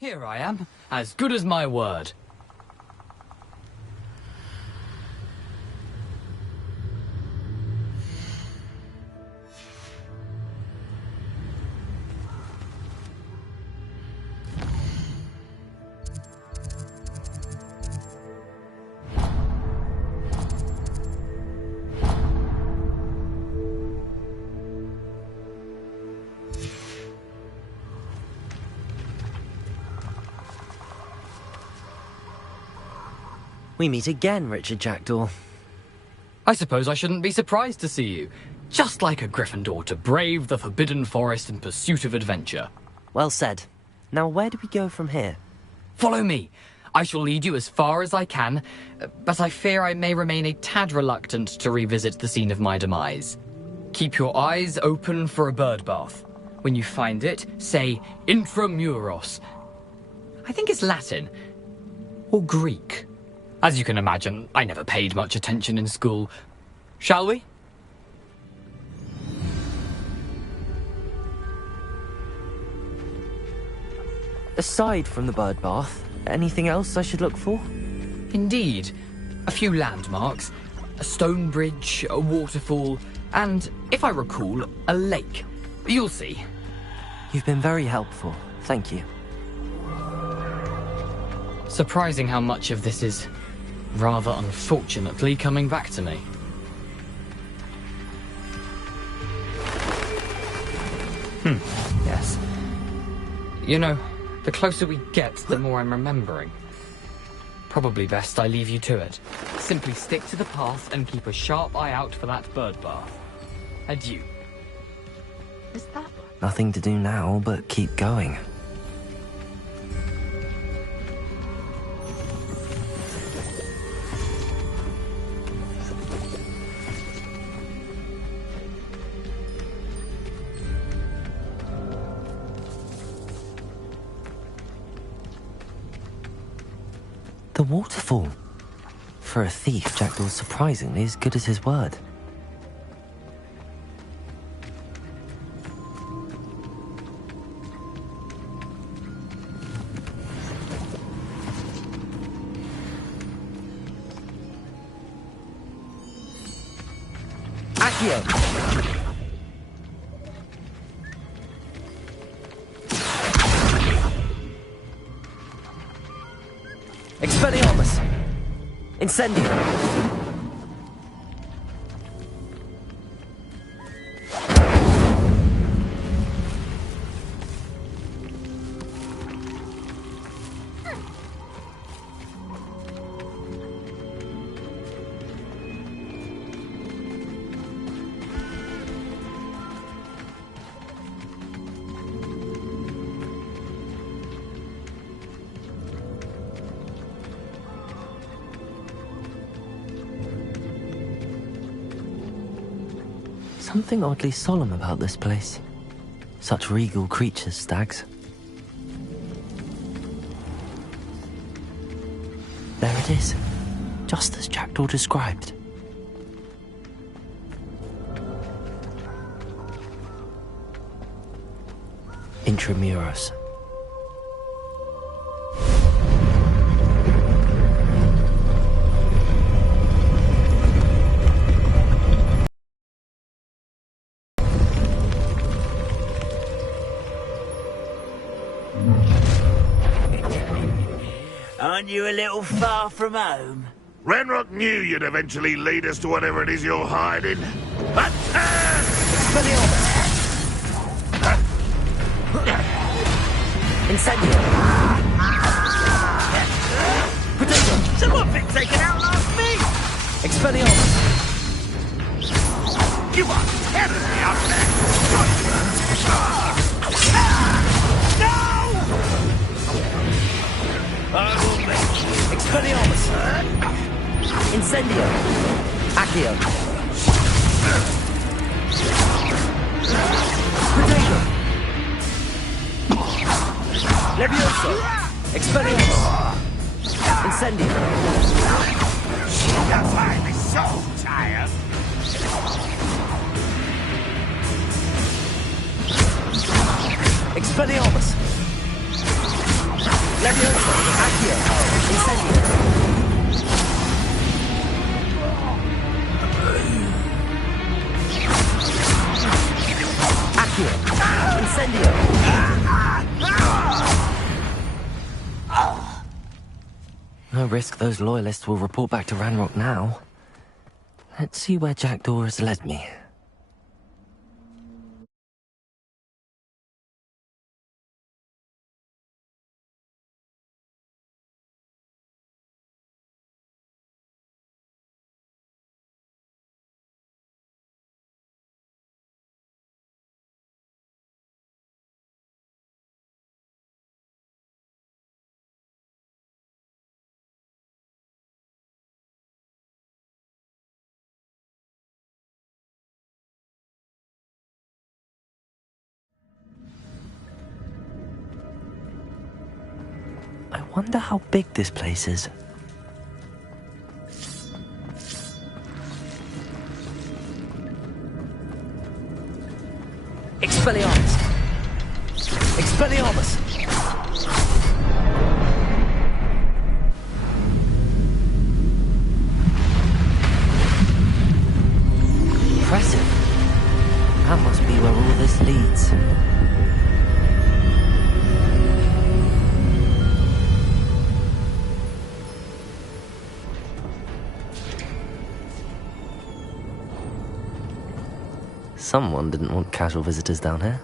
Here I am, as good as my word. We meet again, Richard Jackdaw. I suppose I shouldn't be surprised to see you. Just like a Gryffindor to brave the forbidden forest in pursuit of adventure. Well said. Now where do we go from here? Follow me. I shall lead you as far as I can, but I fear I may remain a tad reluctant to revisit the scene of my demise. Keep your eyes open for a bird bath. When you find it, say intramuros. I think it's Latin. Or Greek. As you can imagine, I never paid much attention in school. Shall we? Aside from the bird bath, anything else I should look for? Indeed. A few landmarks, a stone bridge, a waterfall, and, if I recall, a lake. You'll see. You've been very helpful. Thank you. Surprising how much of this is, rather unfortunately, coming back to me. Yes. You know, the closer we get, the more I'm remembering. Probably best I leave you to it. Simply stick to the path and keep a sharp eye out for that bird bath. Adieu. Is that... Nothing to do now but keep going. The waterfall. For a thief, Jackdaw's surprisingly as good as his word. Accio! Expelliarmus! Incendio! Something oddly solemn about this place. Such regal creatures, stags. There it is, just as Jackdaw described. Intramuros. Aren't you a little far from home? Renrock knew you'd eventually lead us to whatever it is you're hiding. Attack! Incendio! Someone been taken out last week! Expelliarmus! You are terribly out there! Expelliarmus! Incendio! Accio! Potato! Levioso! Expelliarmus! Incendio! You're find me so tired! Expelliarmus! Levioso, accio, incendio. Accio, incendio. No risk those loyalists will report back to Ranrock now. Let's see where Jackdaw has led me. I wonder how big this place is. Expelliarmus! Expelliarmus! Impressive. That must be where all this leads. Someone didn't want casual visitors down here.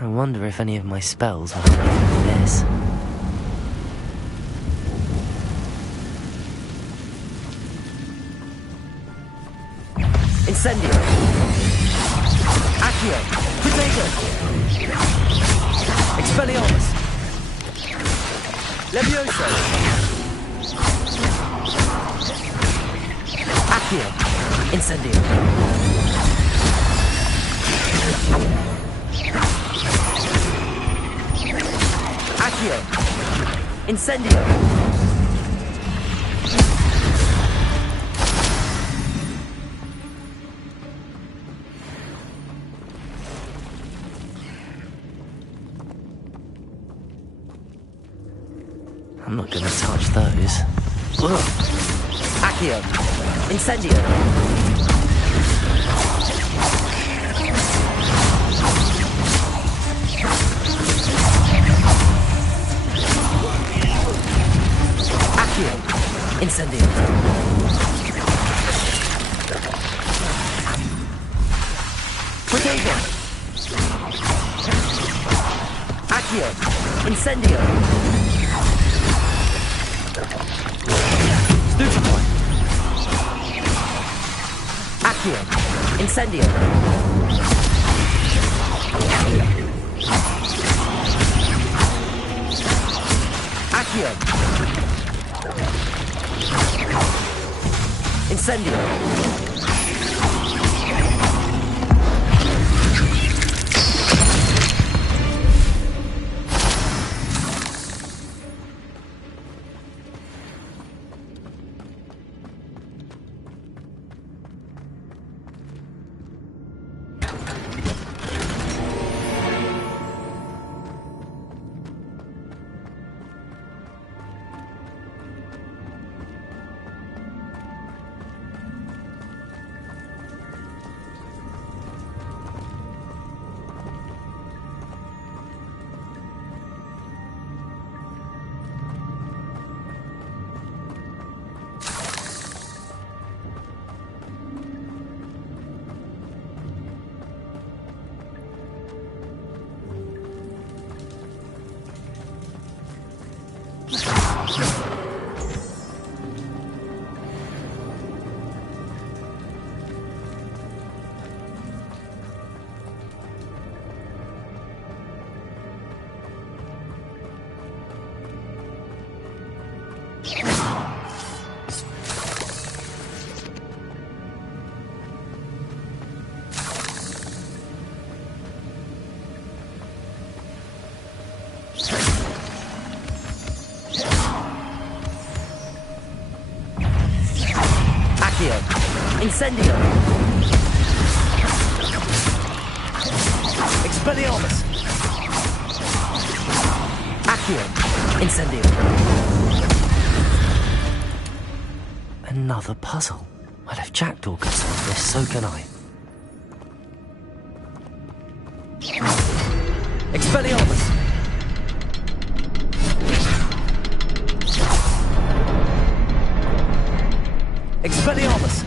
I wonder if any of my spells will help me with this. Incendio! Accio! Potato! Expelliarmus! Levioso! Accio! Incendio! Accio! Incendio! I'm not gonna touch those. Ugh. Accio! Incendio! Incendio! Potato! Accio! Incendio! Stupefy! Accio! Incendio! Accio! Incendio! Incendio! Expelliarmus! Accio! Incendio! Another puzzle. Well, if Jackdaw can solve this, so can I. Expelliarmus! Expelliarmus!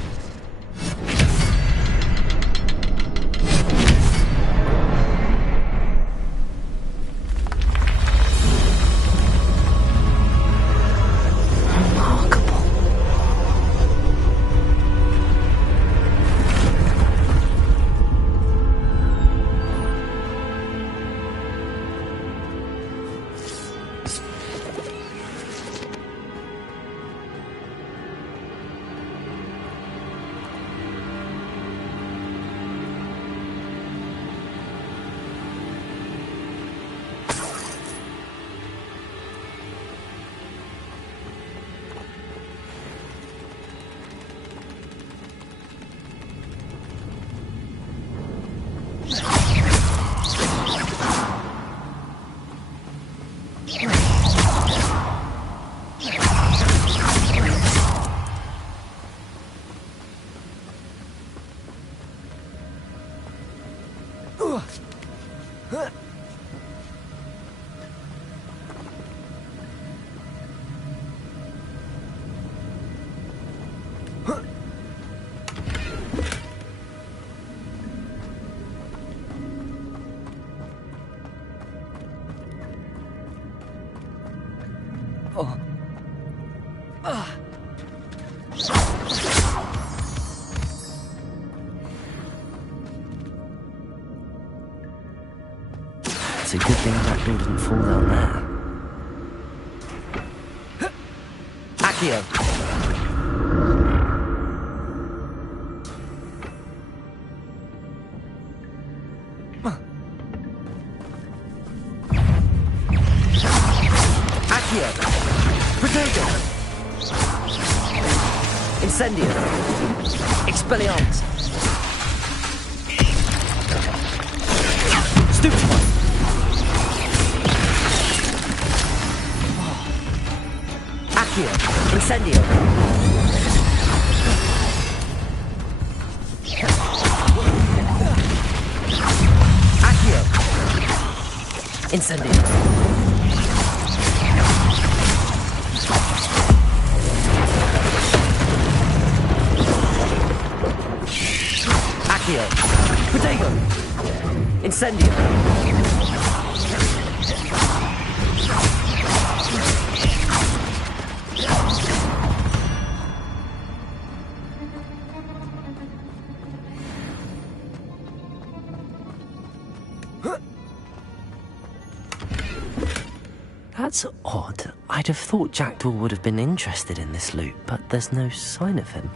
It's a good thing that door didn't fall down there. Accio! Accio! Protego! Incendio! Expelliarmus! Stupefy! Accio! Incendio! Accio! Incendio! Accio! Protego! Incendio! That's odd. I'd have thought Jackdaw would have been interested in this loot, but there's no sign of him.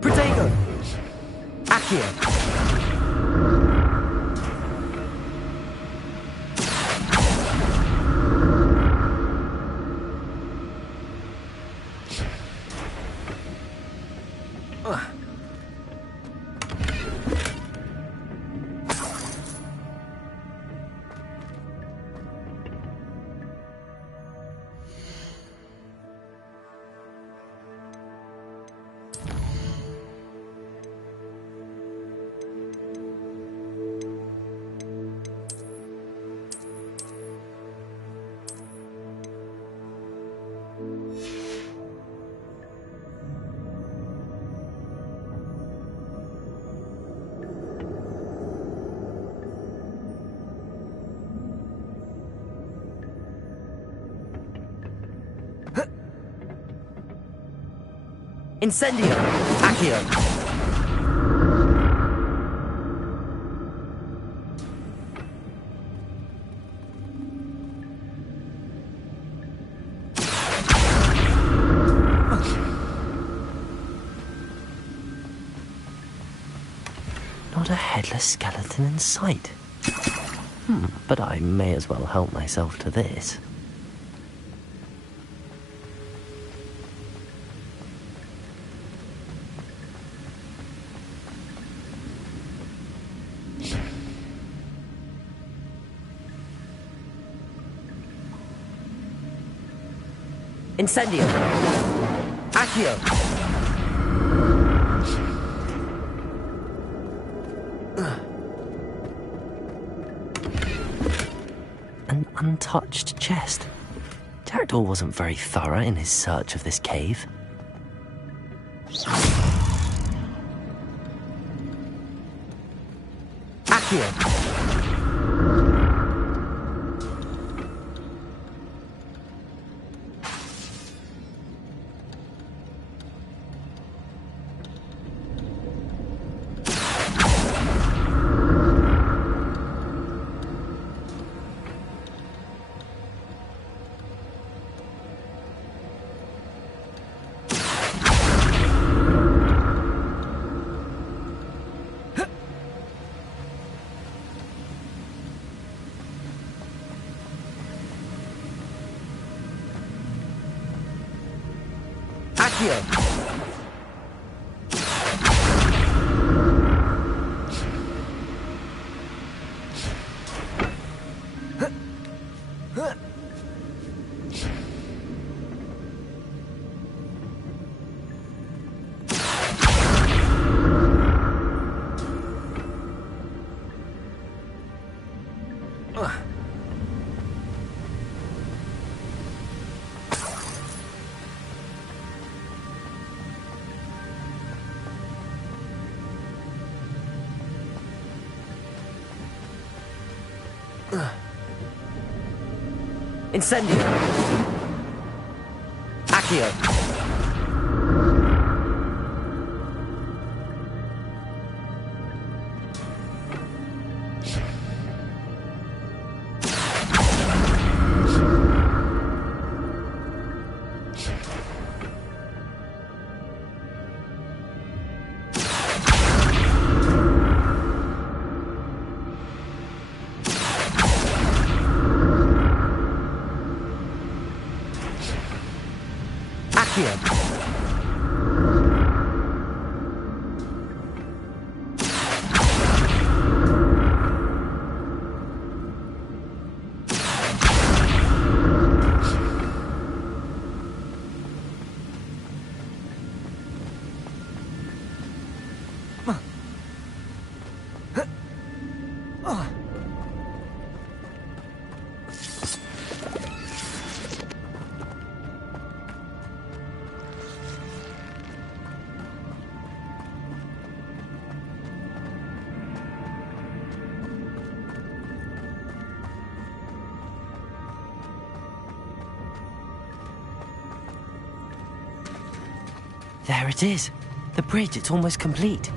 Protego! Accio! Incendio! Accio! Not a headless skeleton in sight. But I may as well help myself to this. Incendio! Accio! An untouched chest. Jackdaw wasn't very thorough in his search of this cave. Accio! Incendio! Accio! There it is. The bridge, it's almost complete.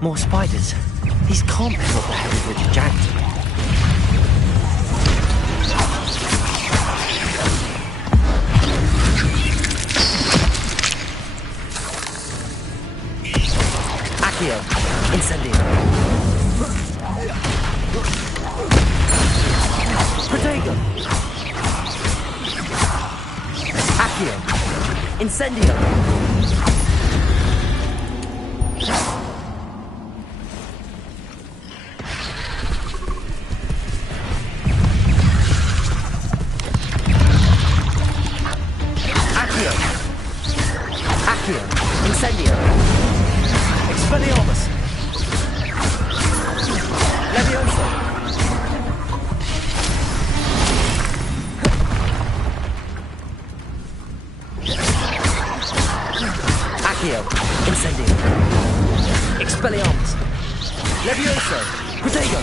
More spiders. These can't be what the heritage jacked. Accio. Incendio. Accio. Accio. Incendio. Expelliarmus. Leviosa. Accio. Incendio. Expelliarmus. Leviosa. Protego.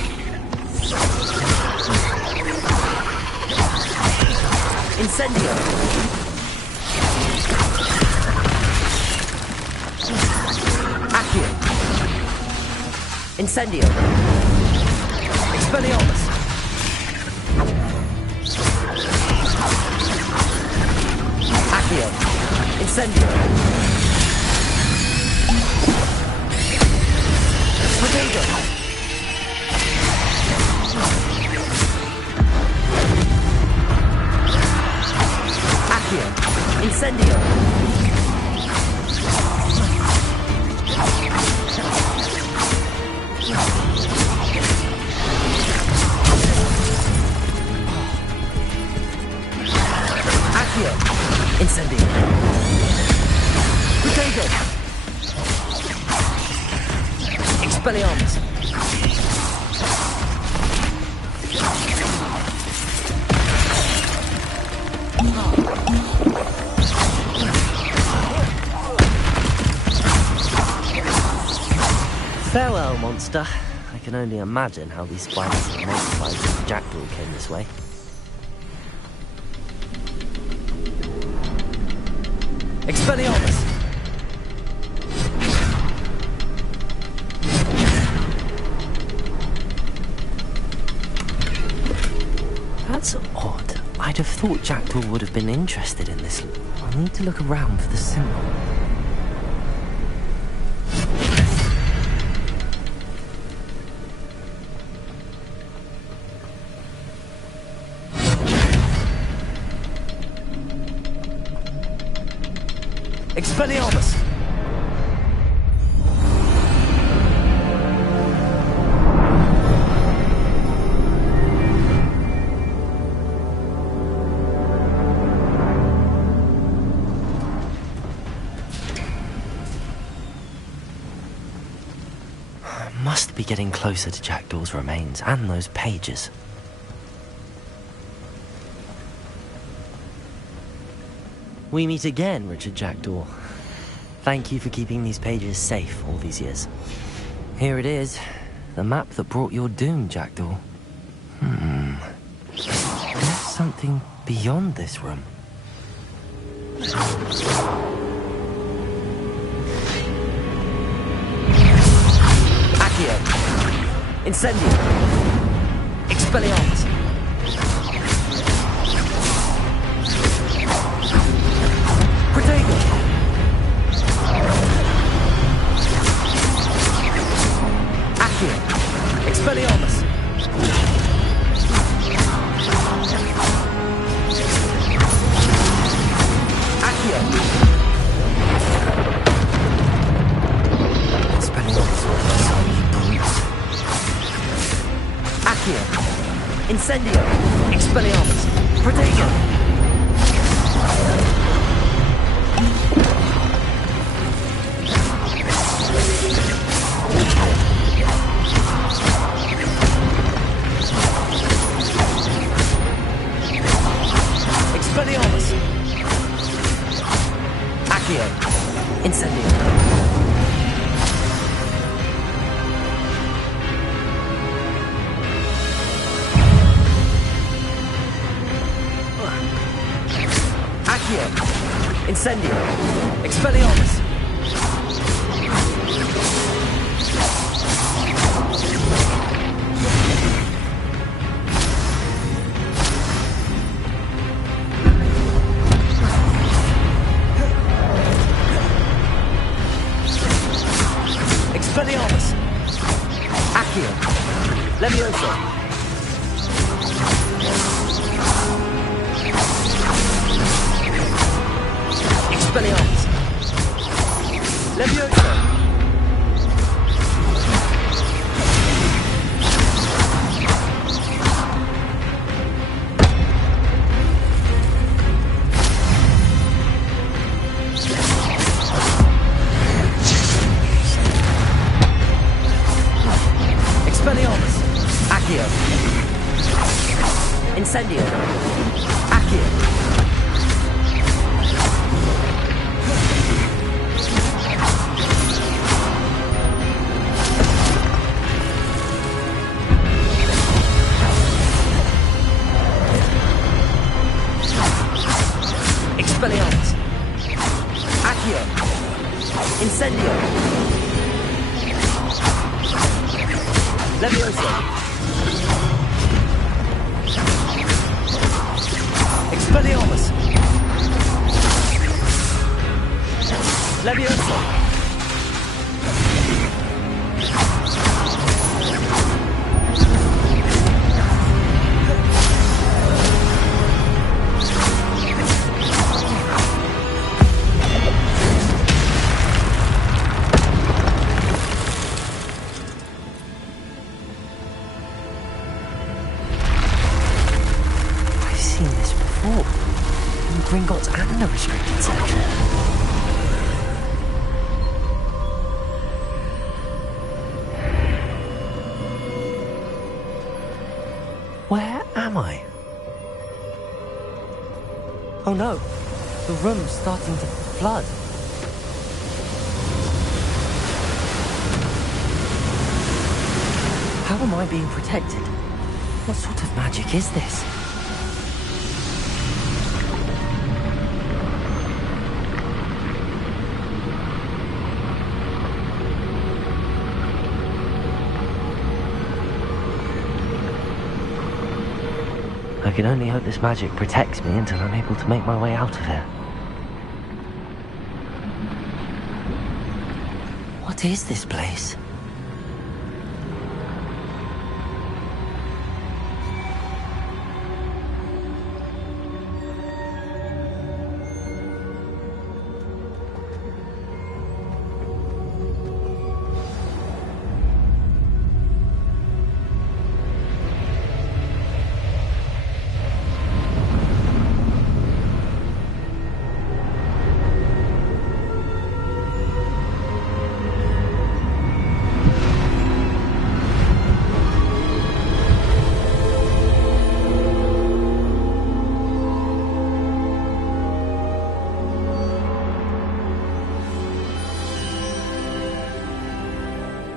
Incendio. Accio. Incendio. Expelliarmus. Accio. Incendio. Protego. Accio. Incendio. Accio. Incendio. Protego. Expelliarmus. Farewell, monster. I can only imagine how these spiders are multiplied if Jackdaw came this way. Expelliarmus. That's odd. I'd have thought Jackdaw would have been interested in this. I need to look around for the symbol. Expelliarmus! I must be getting closer to Jackdaw's remains and those pages. We meet again, Richard Jackdaw. Thank you for keeping these pages safe all these years. Here it is, the map that brought your doom, Jackdaw. There's something beyond this room. Accio. Incendio. Expelliarmus. Protego. Accio. Expelliarmus. Accio. Expelliarmus. Accio. Incendio. Expelliarmus. Protego. Expelliarmus. Accio. Incendio. Accio. Incendio. Expelliarmus. Expelliarmus. Accio. Leviosa. Expelliarmus. Levioso. Expelliarmus. Accio. Incendio. Accio. Expelliarmus. Accio. Incendio. Levioso. Expelliarmus. Levioso. I've seen this before. In Gringotts and the restricted section. Where am I? Oh no, the room's starting to flood. How am I being protected? What sort of magic is this? I can only hope this magic protects me until I'm able to make my way out of here. What is this place?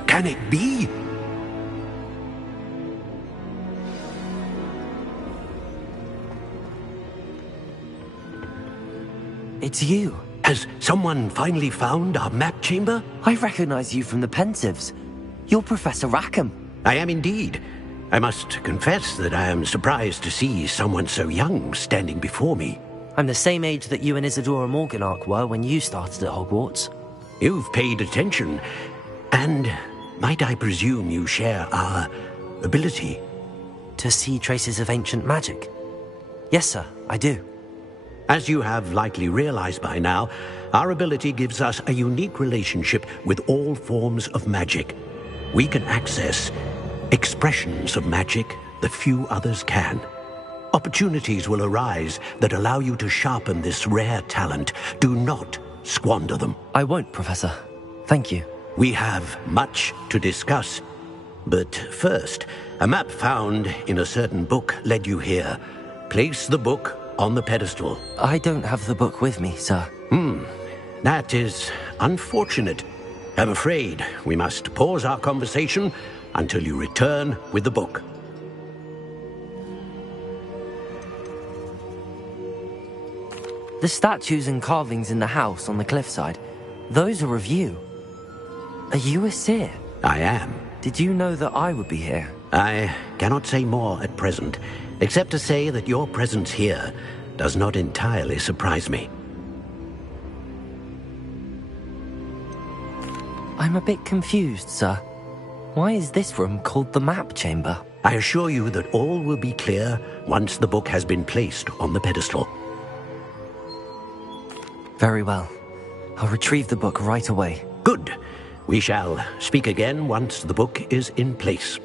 Can it be? It's you. Has someone finally found our map chamber? I recognize you from the Pensives. You're Professor Rackham. I am indeed. I must confess that I am surprised to see someone so young standing before me. I'm the same age that you and Isadora Morganach were when you started at Hogwarts. You've paid attention, and might I presume you share our ability? To see traces of ancient magic? Yes, sir, I do. As you have likely realized by now, our ability gives us a unique relationship with all forms of magic. We can access expressions of magic that few others can. Opportunities will arise that allow you to sharpen this rare talent. Do not squander them. I won't, Professor. Thank you. We have much to discuss. But first, a map found in a certain book led you here. Place the book on the pedestal. I don't have the book with me, sir. That is unfortunate. I'm afraid we must pause our conversation until you return with the book. The statues and carvings in the house on the cliffside, those are of you. Are you a seer? I am. Did you know that I would be here? I cannot say more at present, except to say that your presence here does not entirely surprise me. I'm a bit confused, sir. Why is this room called the map chamber? I assure you that all will be clear once the book has been placed on the pedestal. Very well. I'll retrieve the book right away. Good. We shall speak again once the book is in place.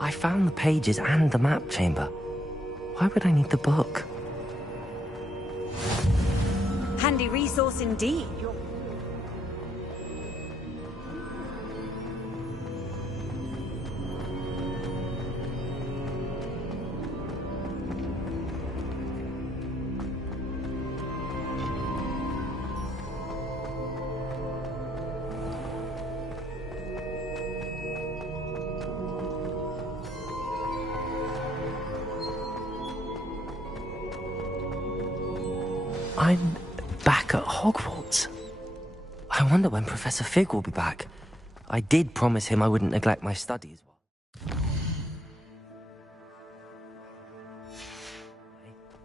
I found the pages and the map chamber. Why would I need the book? Handy resource indeed. I'm back at Hogwarts. I wonder when Professor Fig will be back. I did promise him I wouldn't neglect my studies.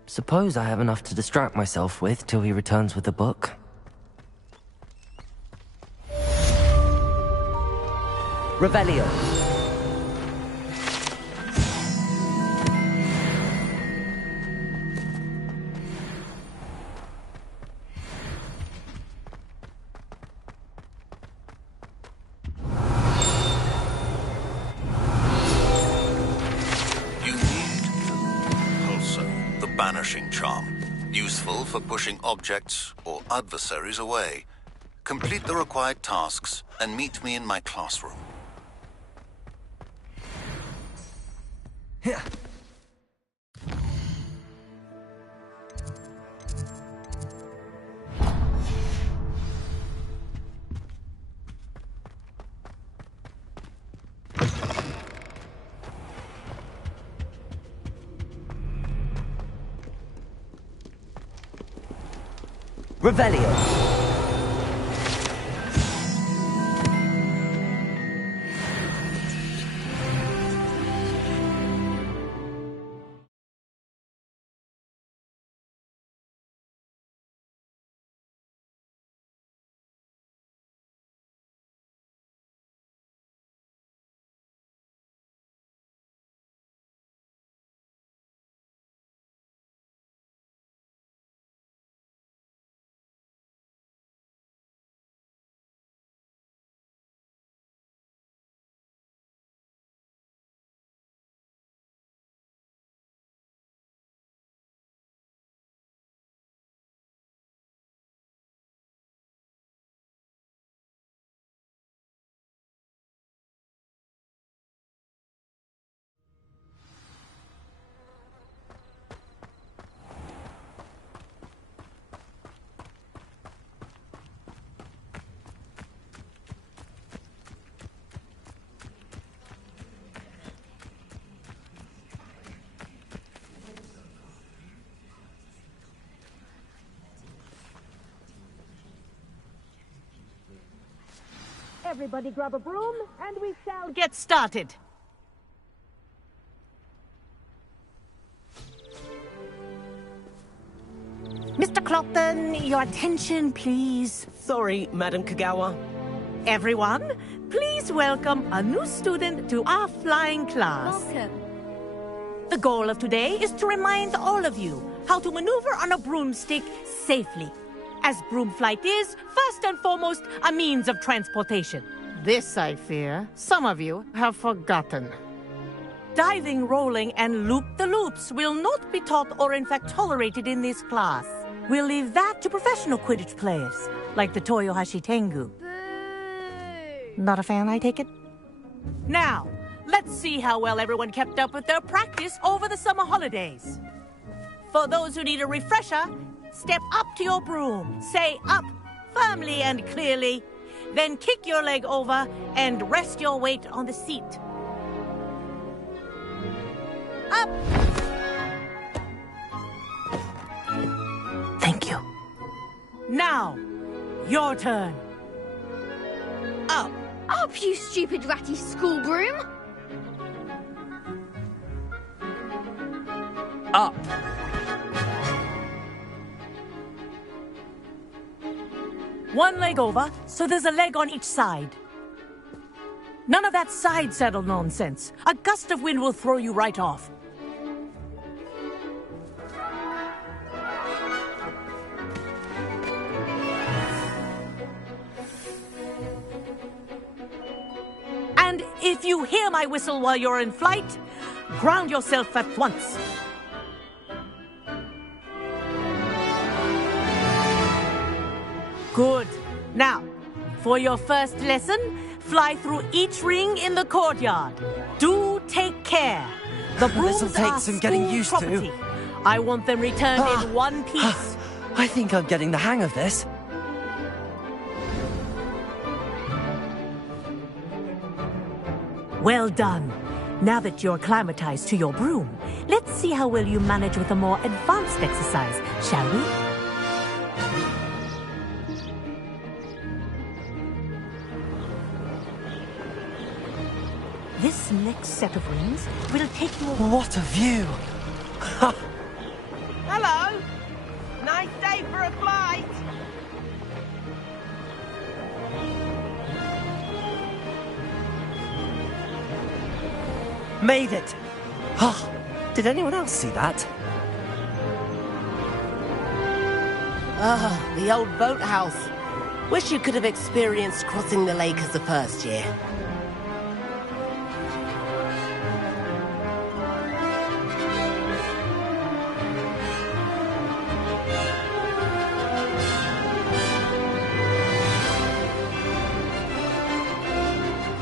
Suppose I have enough to distract myself with till he returns with the book. Revelio. Banishing charm, useful for pushing objects or adversaries away. Complete the required tasks and meet me in my classroom. Here. Revelio. Everybody grab a broom, and we shall get started. Mr. Clopton, your attention, please. Sorry, Madam Kagawa. Everyone, please welcome a new student to our flying class. Welcome. The goal of today is to remind all of you how to maneuver on a broomstick safely, as broom flight is, first and foremost, a means of transportation. This, I fear, some of you have forgotten. Diving, rolling, and loop-the-loops will not be taught or in fact tolerated in this class. We'll leave that to professional Quidditch players, like the Toyohashi Tengu. Boo! Not a fan, I take it? Now, let's see how well everyone kept up with their practice over the summer holidays. For those who need a refresher, step up to your broom, say up, firmly and clearly, then kick your leg over and rest your weight on the seat. Up! Thank you. Now, your turn. Up. Up, you stupid ratty school broom! Up. One leg over, so there's a leg on each side. None of that side saddle nonsense. A gust of wind will throw you right off. And if you hear my whistle while you're in flight, ground yourself at once. Good. Now, for your first lesson, fly through each ring in the courtyard. Do take care. The brooms This'll take are some getting school used property. to. I want them returned in one piece. I think I'm getting the hang of this. Well done. Now that you're acclimatized to your broom, let's see how well you manage with a more advanced exercise, shall we? This next set of rings will take you... What a view! Hello! Nice day for a flight! Made it! Oh, did anyone else see that? Ah, the old boathouse. Wish you could have experienced crossing the lake as a first year.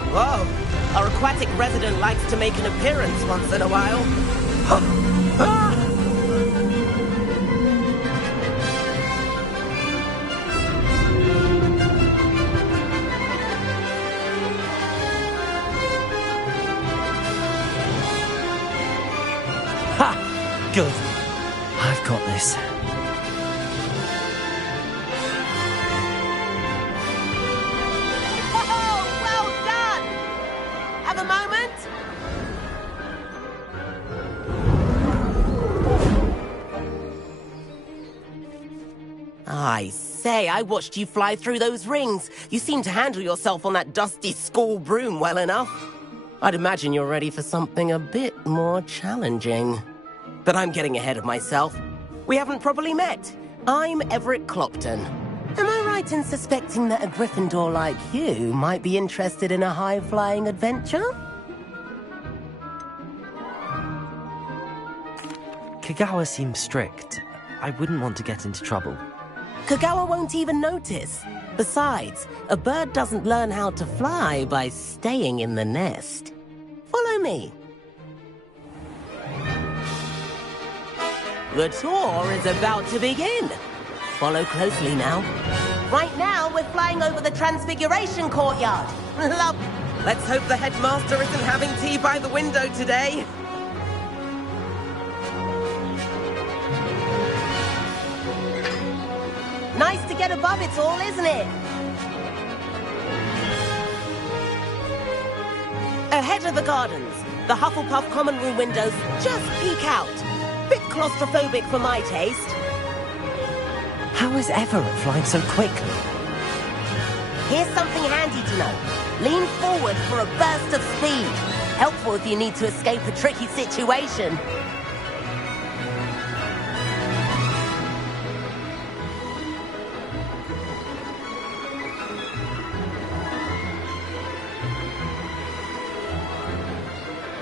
Whoa! Our aquatic resident likes to make an appearance once in a while. Ha! Good. I've got this. I say, I watched you fly through those rings. You seem to handle yourself on that dusty school broom well enough. I'd imagine you're ready for something a bit more challenging. But I'm getting ahead of myself. We haven't properly met. I'm Everett Clopton. Am I right in suspecting that a Gryffindor like you might be interested in a high-flying adventure? Kagawa seems strict. I wouldn't want to get into trouble. Kagawa won't even notice. Besides, a bird doesn't learn how to fly by staying in the nest. Follow me. The tour is about to begin. Follow closely now. Right now, we're flying over the Transfiguration Courtyard. Love. Let's hope the headmaster isn't having tea by the window today. Nice to get above it all, isn't it? Ahead of the gardens, the Hufflepuff common room windows just peek out. Bit claustrophobic for my taste. How is Everett flying so quickly? Here's something handy to know. Lean forward for a burst of speed. Helpful if you need to escape a tricky situation.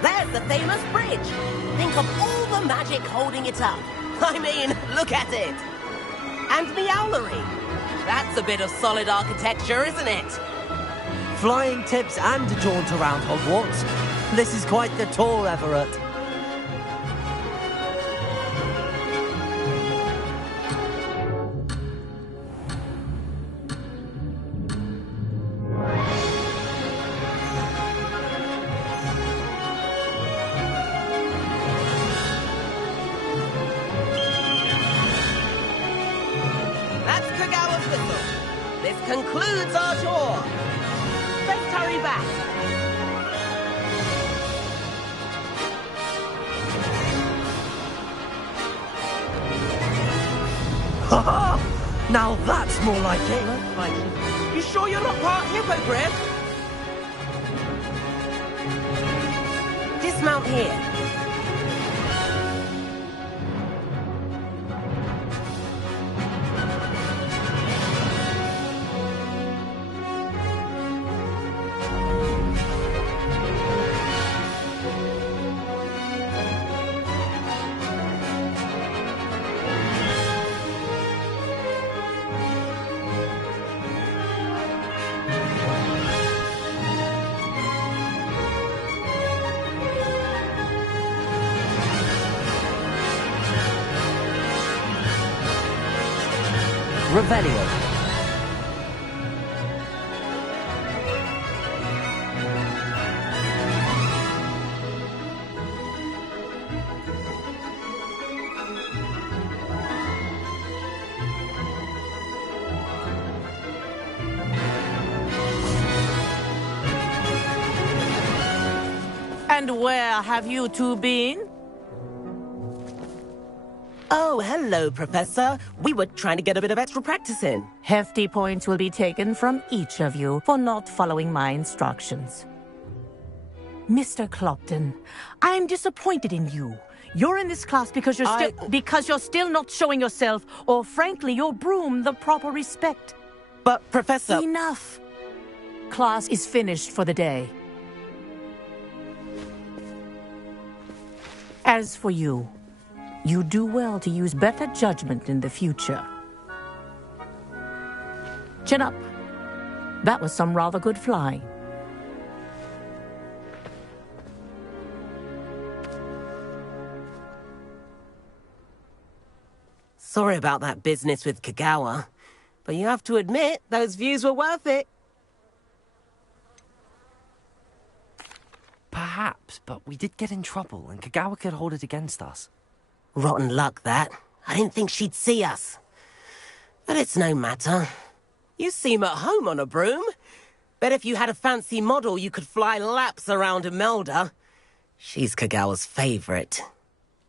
There's the famous bridge. Think of all the magic holding it up. I mean, look at it. And the owlery. That's a bit of solid architecture, isn't it? Flying tips and a jaunt around Hogwarts. This is quite the tour, Everett. Concludes our tour. Let's hurry back. Ha Now that's more like it. You sure you're not part hippogriff? Dismount here. Revelio. And where have you two been? Oh, hello, Professor. We were trying to get a bit of extra practice in. Hefty points will be taken from each of you for not following my instructions. Mr. Clopton, I'm disappointed in you. You're in this class because you're still not showing yourself, or frankly, your broom the proper respect. But, Professor... Enough. Class is finished for the day. As for you, you do well to use better judgment in the future. Chin up. That was some rather good flying. Sorry about that business with Kagawa, but you have to admit, those views were worth it. Perhaps, but we did get in trouble, and Kagawa could hold it against us. Rotten luck, that. I didn't think she'd see us. But it's no matter. You seem at home on a broom. Bet if you had a fancy model, you could fly laps around Imelda. She's Kagawa's favorite.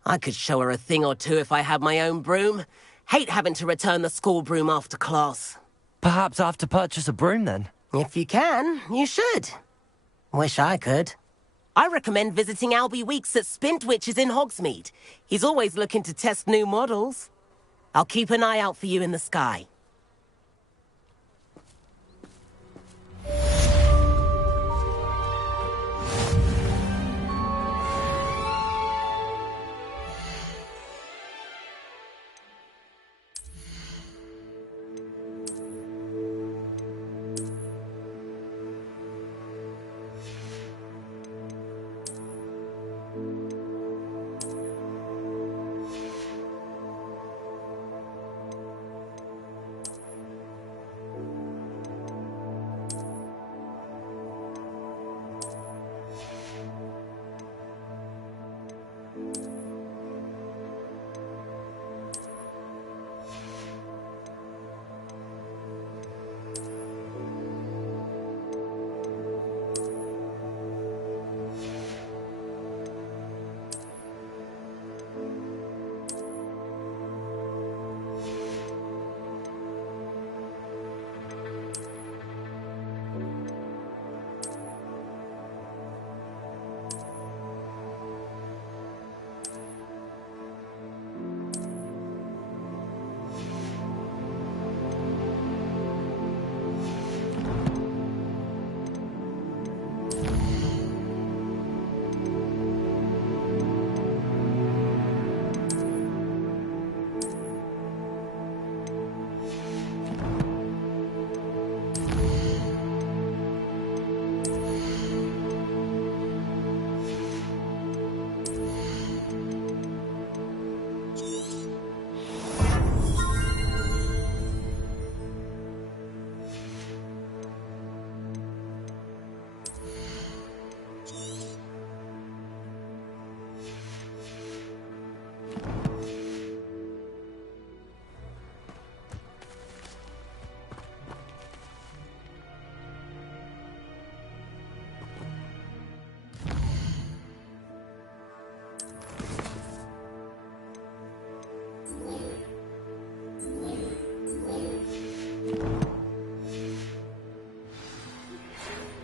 I could show her a thing or two if I had my own broom. Hate having to return the school broom after class. Perhaps I have to purchase a broom, then? If you can, you should. Wish I could. I recommend visiting Albie Weeks at Spintwitches in Hogsmeade. He's always looking to test new models. I'll keep an eye out for you in the sky.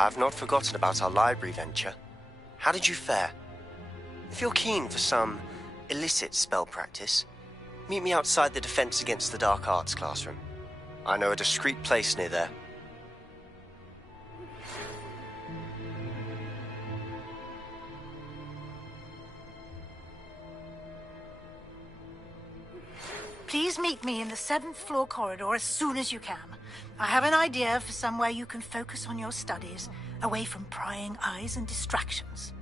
I've not forgotten about our library venture. How did you fare? If you're keen for some illicit spell practice, meet me outside the Defense Against the Dark Arts classroom. I know a discreet place near there. Please meet me in the 7th floor corridor as soon as you can. I have an idea for somewhere you can focus on your studies, away from prying eyes and distractions.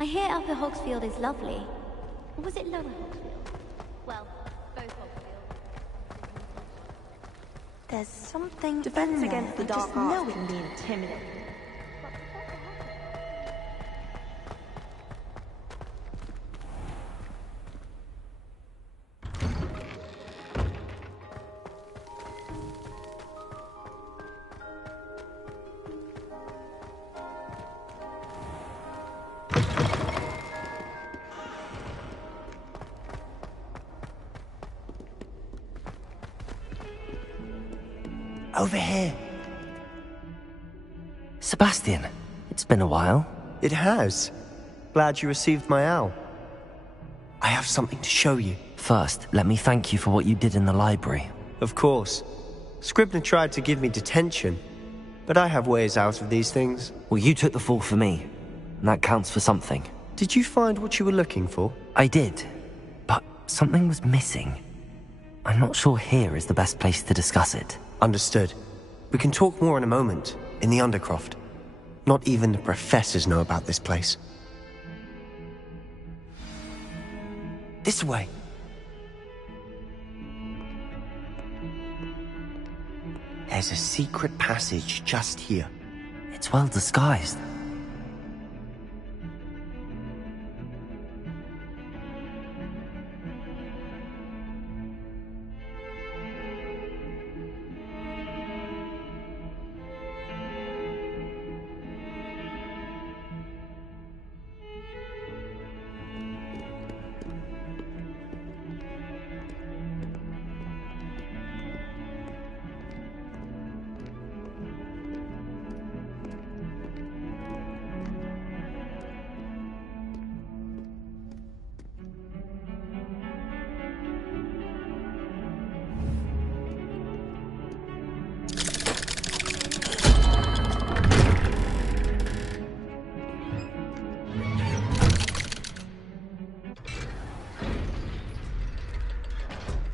I hear Upper Hogsfield is lovely. Or was it Lower Hogsfield? Well, both Hogsfield. There's something Defense in against there. the I just dark arts know it. can be intimidating. Over here. Sebastian, it's been a while. It has. Glad you received my owl. I have something to show you. First, let me thank you for what you did in the library. Of course. Scribner tried to give me detention, but I have ways out of these things. Well, you took the fall for me, and that counts for something. Did you find what you were looking for? I did, but something was missing. I'm not sure here is the best place to discuss it. Understood. We can talk more in a moment, in the Undercroft. Not even the professors know about this place. This way. There's a secret passage just here. It's well disguised.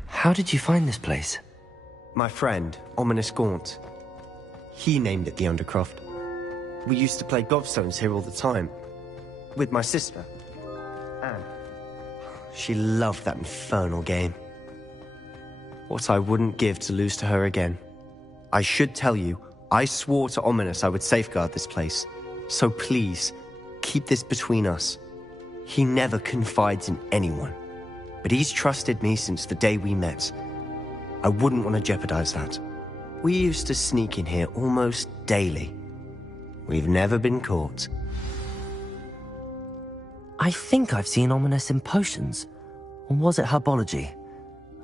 How did you find this place? My friend, Ominous Gaunt. He named it the Undercroft. We used to play gobstones here all the time. With my sister, Anne. She loved that infernal game. What I wouldn't give to lose to her again. I should tell you, I swore to Ominous I would safeguard this place. So please, keep this between us. He never confides in anyone. But he's trusted me since the day we met. I wouldn't want to jeopardize that. We used to sneak in here almost daily. We've never been caught. I think I've seen Ominous in potions. Or was it herbology?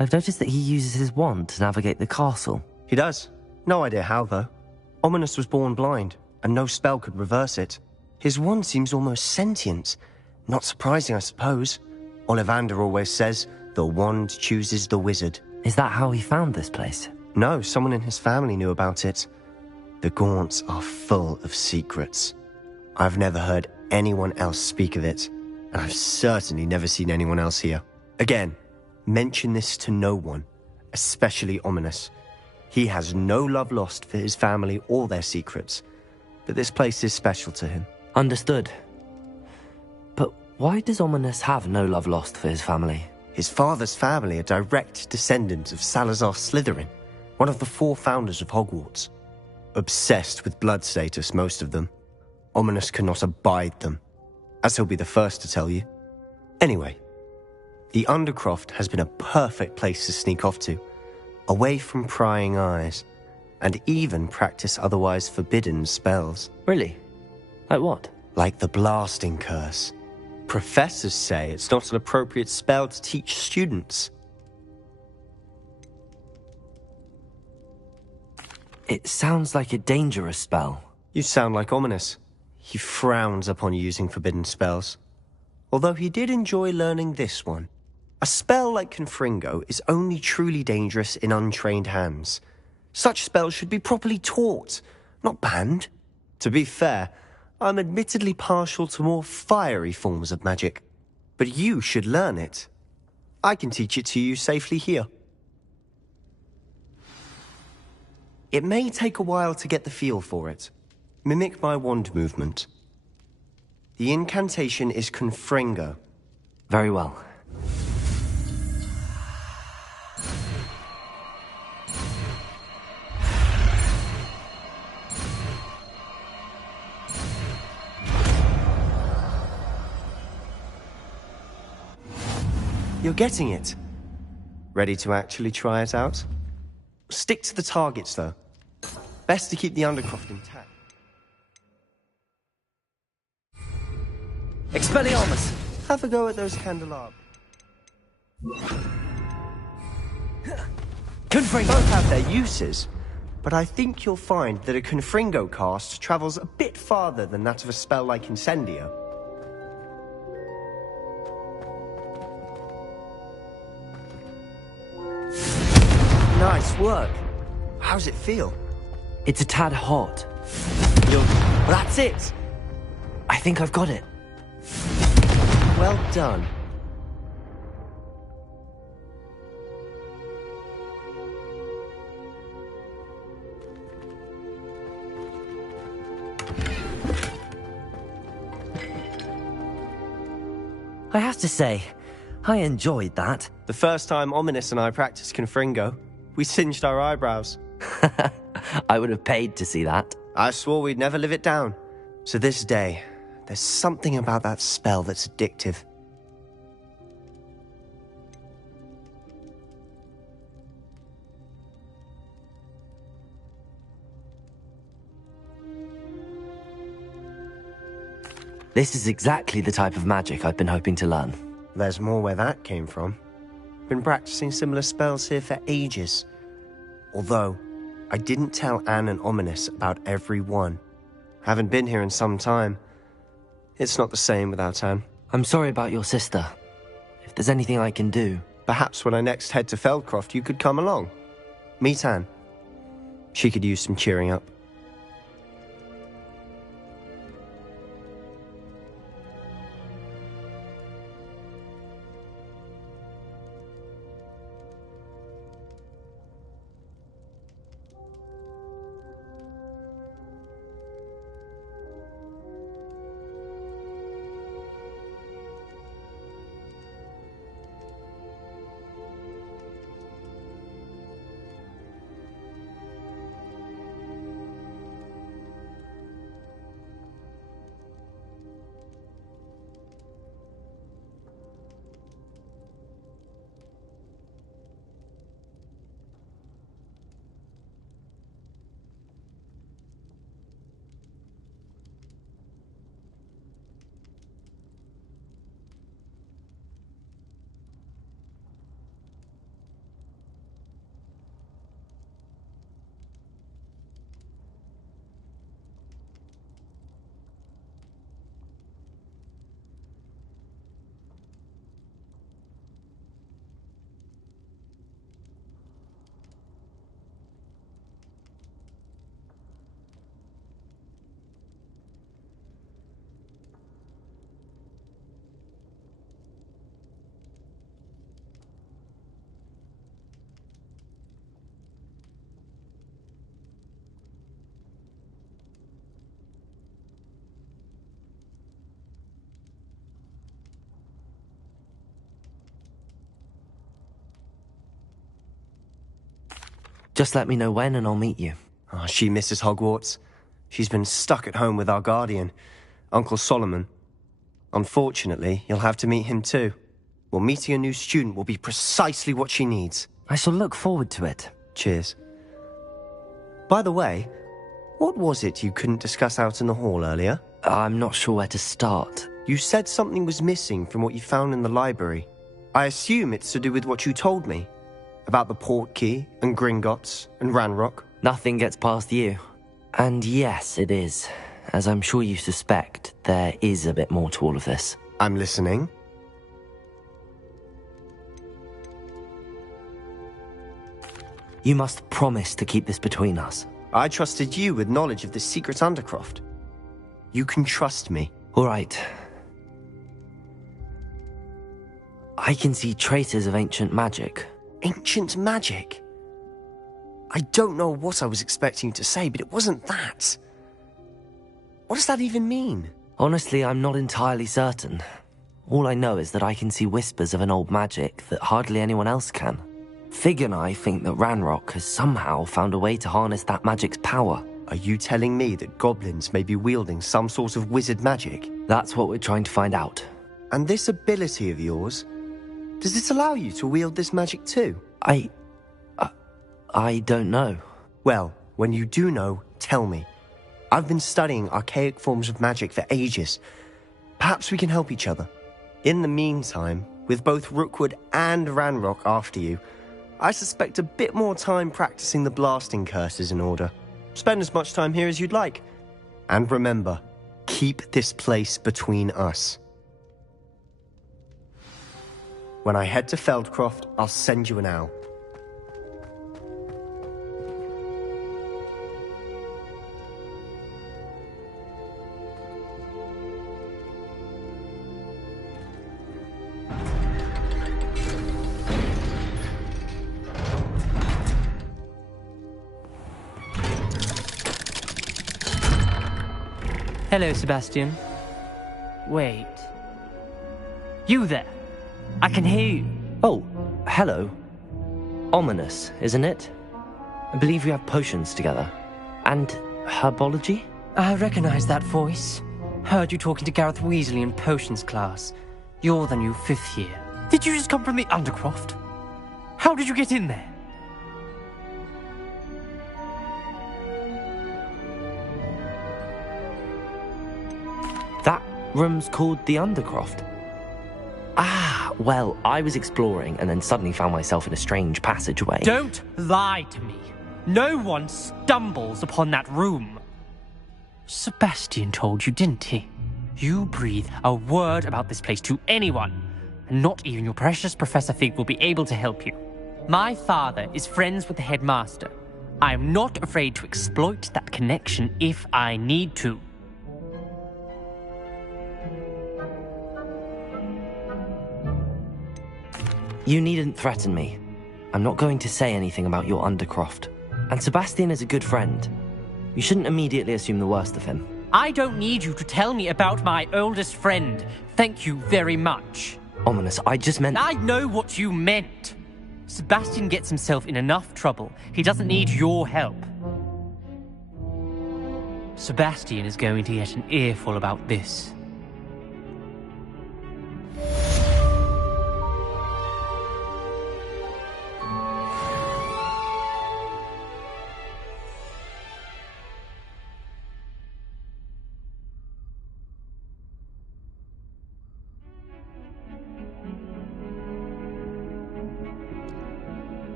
I've noticed that he uses his wand to navigate the castle. He does. No idea how, though. Ominous was born blind, and no spell could reverse it. His wand seems almost sentient. Not surprising, I suppose. Ollivander always says, the wand chooses the wizard. Is that how he found this place? No, someone in his family knew about it. The Gaunts are full of secrets. I've never heard anyone else speak of it, and I've certainly never seen anyone else here. Again, mention this to no one, especially Ominous. He has no love lost for his family or their secrets, but this place is special to him. Understood. But why does Ominous have no love lost for his family? His father's family are direct descendants of Salazar Slytherin, one of the 4 founders of Hogwarts. Obsessed with blood status, most of them. Ominous cannot abide them, as he'll be the first to tell you. Anyway, the Undercroft has been a perfect place to sneak off to, away from prying eyes, and even practice otherwise forbidden spells. Really? Like what? Like the blasting curse. Professors say it's not an appropriate spell to teach students. It sounds like a dangerous spell. You sound like Ominous. He frowns upon using forbidden spells. Although he did enjoy learning this one. A spell like Confringo is only truly dangerous in untrained hands. Such spells should be properly taught, not banned. To be fair, I'm admittedly partial to more fiery forms of magic. But you should learn it. I can teach it to you safely here. It may take a while to get the feel for it. Mimic my wand movement. The incantation is confringo. Very well. You're getting it. Ready to actually try it out? Stick to the targets, though. Best to keep the Undercroft intact. Expelliarmus! Have a go at those candelabras. Confringo! Both have their uses, but I think you'll find that a confringo cast travels a bit farther than that of a spell like Incendio. Nice work. How's it feel? It's a tad hot. That's it! I think I've got it. Well done. I have to say, I enjoyed that. The first time Ominous and I practiced confringo, we singed our eyebrows. I would have paid to see that. I swore we'd never live it down. So this day, there's something about that spell that's addictive. This is exactly the type of magic I've been hoping to learn. There's more where that came from. Been practicing similar spells here for ages. Although, I didn't tell Anne and Ominous about every one. Haven't been here in some time. It's not the same without Anne. I'm sorry about your sister. If there's anything I can do... Perhaps when I next head to Feldcroft, you could come along. Meet Anne. She could use some cheering up. Just let me know when and I'll meet you. Oh, she misses Hogwarts. She's been stuck at home with our guardian, Uncle Solomon. Unfortunately, you'll have to meet him too. Well, meeting a new student will be precisely what she needs. I shall look forward to it. Cheers. By the way, what was it you couldn't discuss out in the hall earlier? I'm not sure where to start. You said something was missing from what you found in the library. I assume it's to do with what you told me. About the Portkey, and Gringotts, and Ranrock. Nothing gets past you. And yes, it is. As I'm sure you suspect, there is a bit more to all of this. I'm listening. You must promise to keep this between us. I trusted you with knowledge of the secret Undercroft. You can trust me. All right. I can see traces of ancient magic. Ancient magic? I don't know what I was expecting you to say, but it wasn't that. What does that even mean? Honestly, I'm not entirely certain. All I know is that I can see whispers of an old magic that hardly anyone else can. Fig and I think that Ranrock has somehow found a way to harness that magic's power. Are you telling me that goblins may be wielding some sort of wizard magic? That's what we're trying to find out. And this ability of yours, does it allow you to wield this magic too? I don't know. Well, when you do know, tell me. I've been studying archaic forms of magic for ages. Perhaps we can help each other. In the meantime, with both Rookwood and Ranrock after you, I suspect a bit more time practicing the blasting curses in order. Spend as much time here as you'd like. And remember, keep this place between us. When I head to Feldcroft, I'll send you an owl. Hello, Sebastian. Wait. You there? I can hear you. Oh, hello. Ominous, isn't it? I believe we have potions together. And herbology? I recognize that voice. Heard you talking to Gareth Weasley in potions class. You're the new 5th year. Did you just come from the Undercroft? How did you get in there? That room's called the Undercroft. Ah, well, I was exploring and then suddenly found myself in a strange passageway. Don't lie to me. No one stumbles upon that room. Sebastian told you, didn't he? You breathe a word about this place to anyone, and not even your precious Professor Fig will be able to help you. My father is friends with the headmaster. I am not afraid to exploit that connection if I need to. You needn't threaten me. I'm not going to say anything about your Undercroft. And Sebastian is a good friend. You shouldn't immediately assume the worst of him. I don't need you to tell me about my oldest friend. Thank you very much. Ominous, I just meant... I know what you meant. Sebastian gets himself in enough trouble. He doesn't need your help. Sebastian is going to get an earful about this.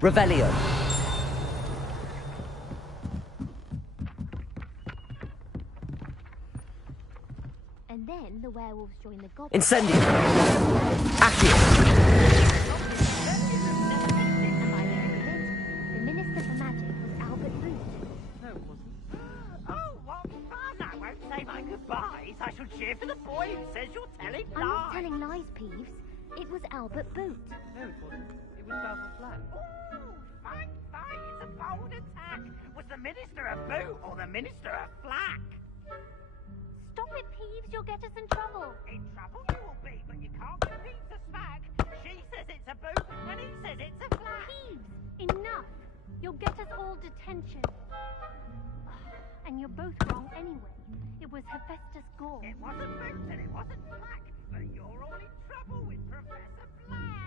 Revelio. And then the werewolves join the goblins. Incendio. Accio. The Minister for Magic was Albert Boot. No, it wasn't. Oh, what fun! I won't say my goodbyes. I shall cheer for the boy who says you're telling lies. I'm not telling lies, Peeves. It was Albert Boot. No, it wasn't. It was Basil Flack. Ooh, fight! It's a bold attack. Was the Minister a boot or the Minister a flack? Stop it, Peeves. You'll get us in trouble. In trouble you will be, but you can't compete to smack. She says it's a boot, and he says it's a flack. Peeves, enough. You'll get us all detention. And you're both wrong anyway. It was Hephaestus Gore. It wasn't boot and it wasn't flack, but you're all in trouble with Professor Black.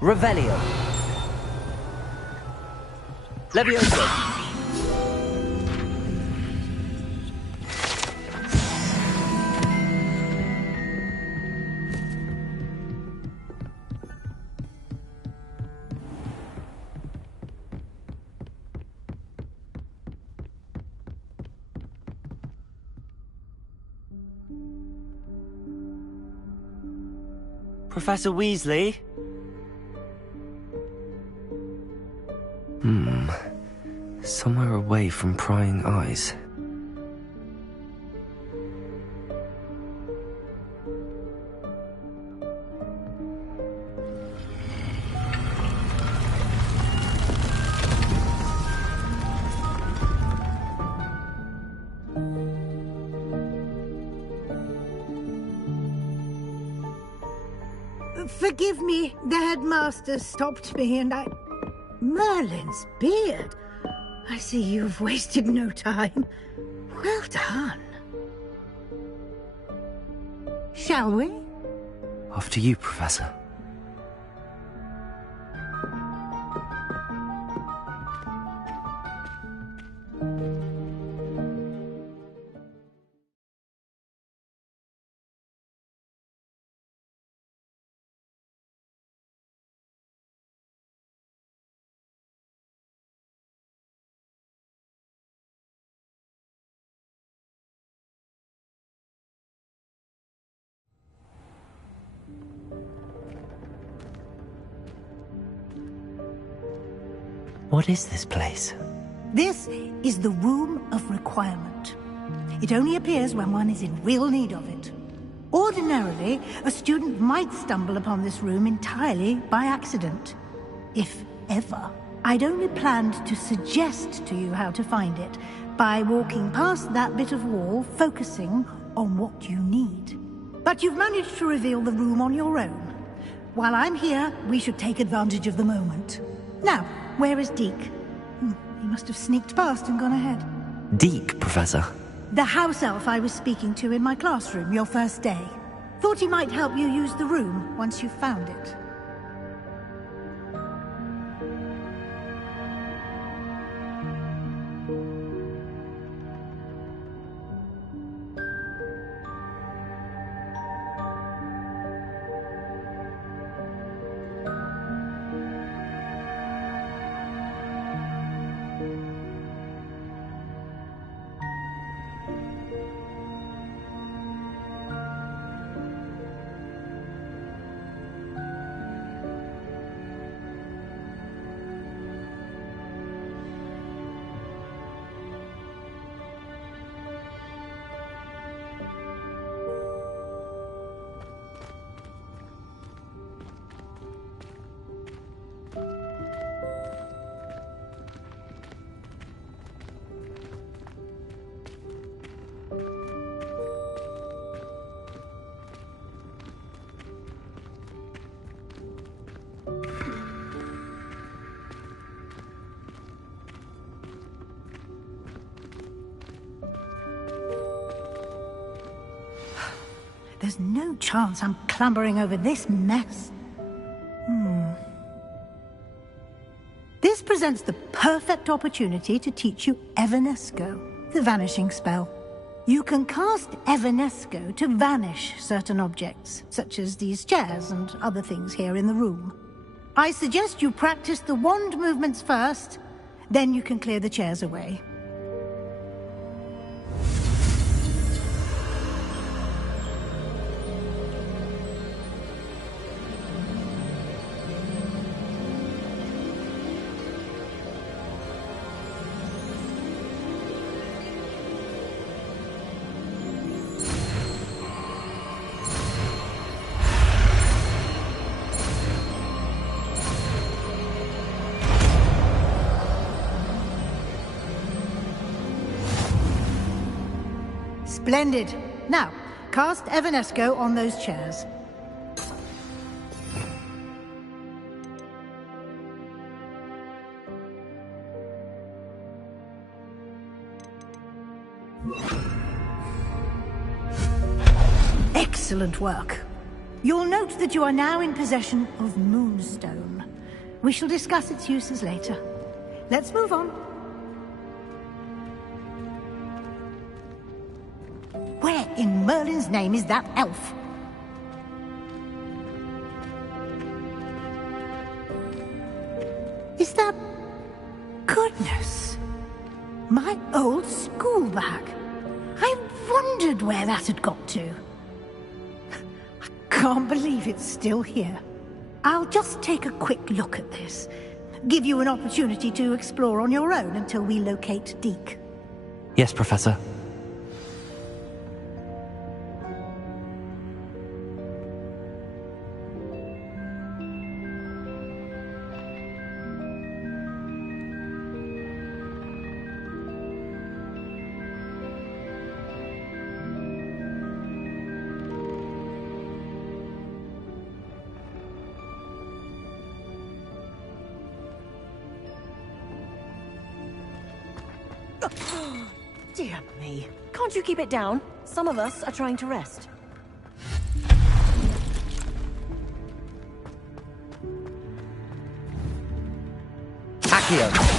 Revelio. Levioso. Professor Weasley? Somewhere away from prying eyes. Forgive me, the headmaster stopped me and I... Merlin's beard. I see you've wasted no time. Well done. Shall we? After you, Professor. What is this place? This is the Room of Requirement. It only appears when one is in real need of it. Ordinarily, a student might stumble upon this room entirely by accident. If ever. I'd only planned to suggest to you how to find it by walking past that bit of wall, focusing on what you need. But you've managed to reveal the room on your own. While I'm here, we should take advantage of the moment. Now, where is Deke? He must have sneaked past and gone ahead. Deke, Professor? The house elf I was speaking to in my classroom your first day. Thought he might help you use the room once you found it. There's no chance I'm clambering over this mess. This presents the perfect opportunity to teach you Evanesco, the vanishing spell. You can cast Evanesco to vanish certain objects, such as these chairs and other things here in the room. I suggest you practice the wand movements first, then you can clear the chairs away. Splendid. Now, cast Evanesco on those chairs. Excellent work. You'll note that you are now in possession of Moonstone. We shall discuss its uses later. Let's move on. Where in Merlin's name is that elf? Is that... Goodness! My old school bag. I wondered where that had got to. I can't believe it's still here. I'll just take a quick look at this. Give you an opportunity to explore on your own until we locate Deke. Yes, Professor. Dear me. Can't you keep it down? Some of us are trying to rest. Accio!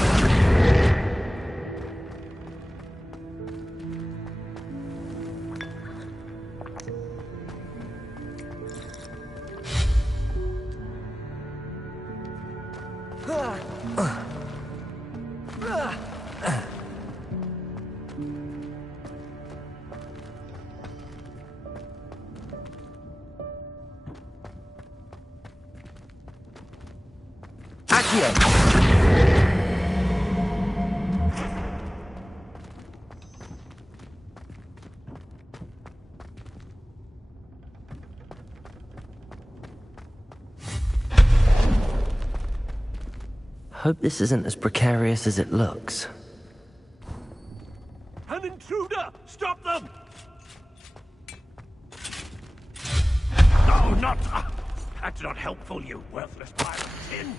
Hope this isn't as precarious as it looks. An intruder! Stop them! No, not... that's not helpful, you worthless pile of tin!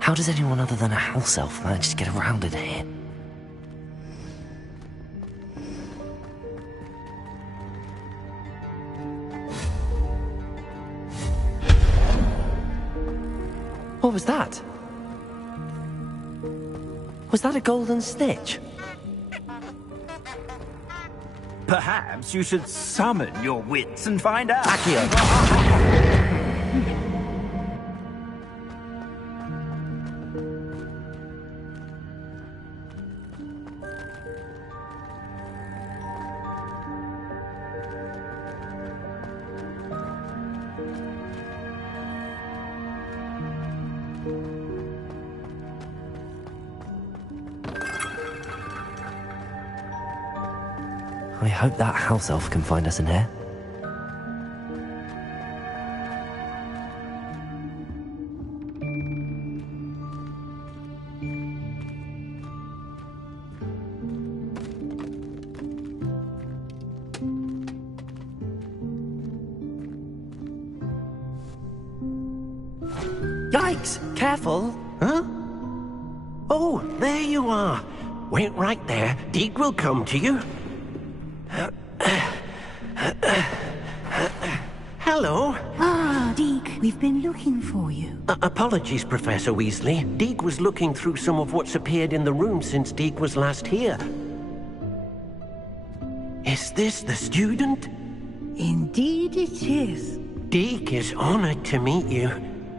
How does anyone other than a house elf manage to get around in here? What was that? Was that a golden stitch? Perhaps you should summon your wits and find out. Accio! I hope that house elf can find us in here. Yikes! Careful! Huh? Oh, there you are. Wait right there. Deke will come to you. Hello. Ah, Deke, we've been looking for you. Apologies, Professor Weasley. Deke was looking through some of what's appeared in the room since Deke was last here. Is this the student? Indeed it is. Deke is honored to meet you.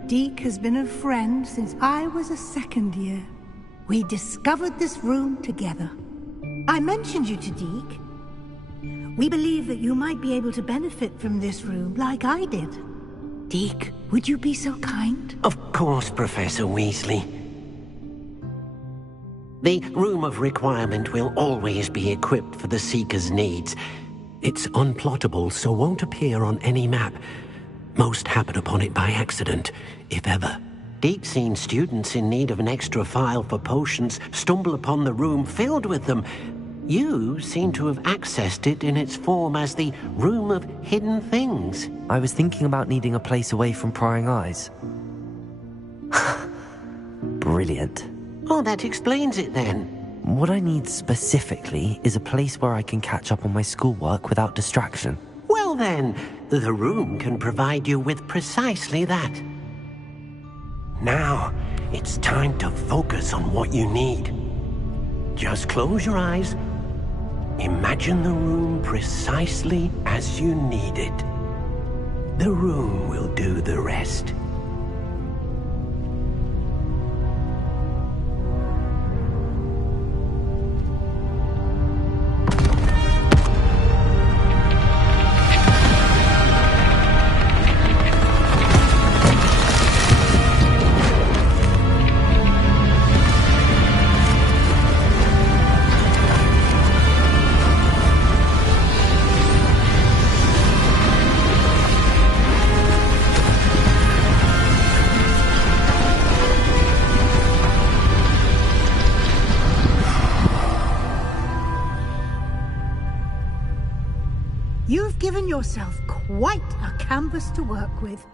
Deke has been a friend since I was a second year. We discovered this room together. I mentioned you to Deke. We believe that you might be able to benefit from this room like I did. Deke, would you be so kind? Of course, Professor Weasley. The Room of Requirement will always be equipped for the Seeker's needs. It's unplottable, so won't appear on any map. Most happen upon it by accident, if ever. Deke's seen students in need of an extra file for potions stumble upon the room filled with them. You seem to have accessed it in its form as the Room of Hidden Things. I was thinking about needing a place away from prying eyes. Brilliant. Oh, that explains it then. What I need specifically is a place where I can catch up on my schoolwork without distraction. Well then, the room can provide you with precisely that. Now, it's time to focus on what you need. Just close your eyes. Imagine the room precisely as you need it. The room will do the rest. You've given yourself quite a canvas to work with.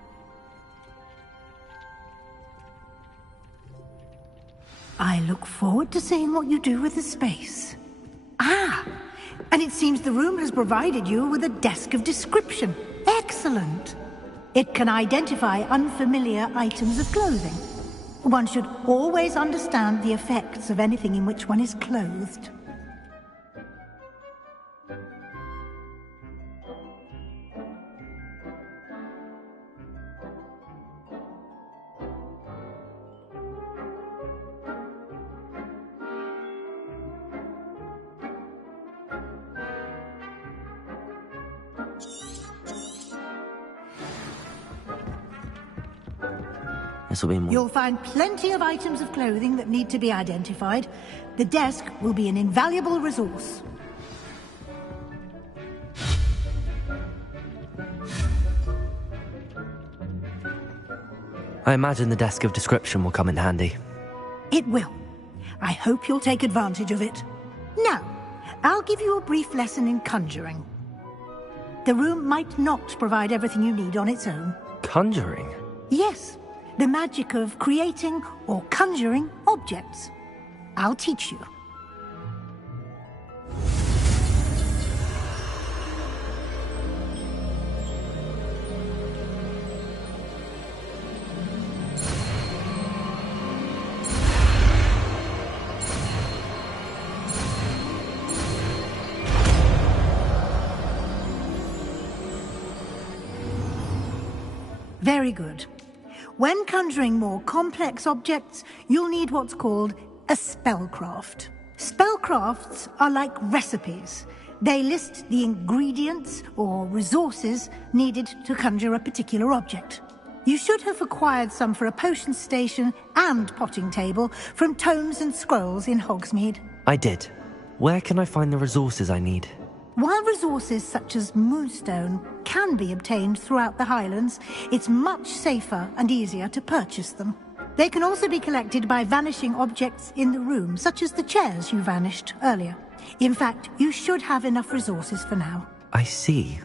I look forward to seeing what you do with the space. Ah, and it seems the room has provided you with a desk of description. Excellent. It can identify unfamiliar items of clothing. One should always understand the effects of anything in which one is clothed. This will be more... You'll find plenty of items of clothing that need to be identified. The desk will be an invaluable resource. I imagine the desk of description will come in handy. It will. I hope you'll take advantage of it. Now, I'll give you a brief lesson in conjuring. The room might not provide everything you need on its own. Conjuring? Yes, the magic of creating or conjuring objects. I'll teach you. Very good. When conjuring more complex objects, you'll need what's called a spellcraft. Spellcrafts are like recipes. They list the ingredients or resources needed to conjure a particular object. You should have acquired some for a potion station and potting table from tomes and scrolls in Hogsmeade. I did. Where can I find the resources I need? While resources such as moonstone can be obtained throughout the Highlands, it's much safer and easier to purchase them. They can also be collected by vanishing objects in the room, such as the chairs you vanished earlier. In fact, you should have enough resources for now. I see.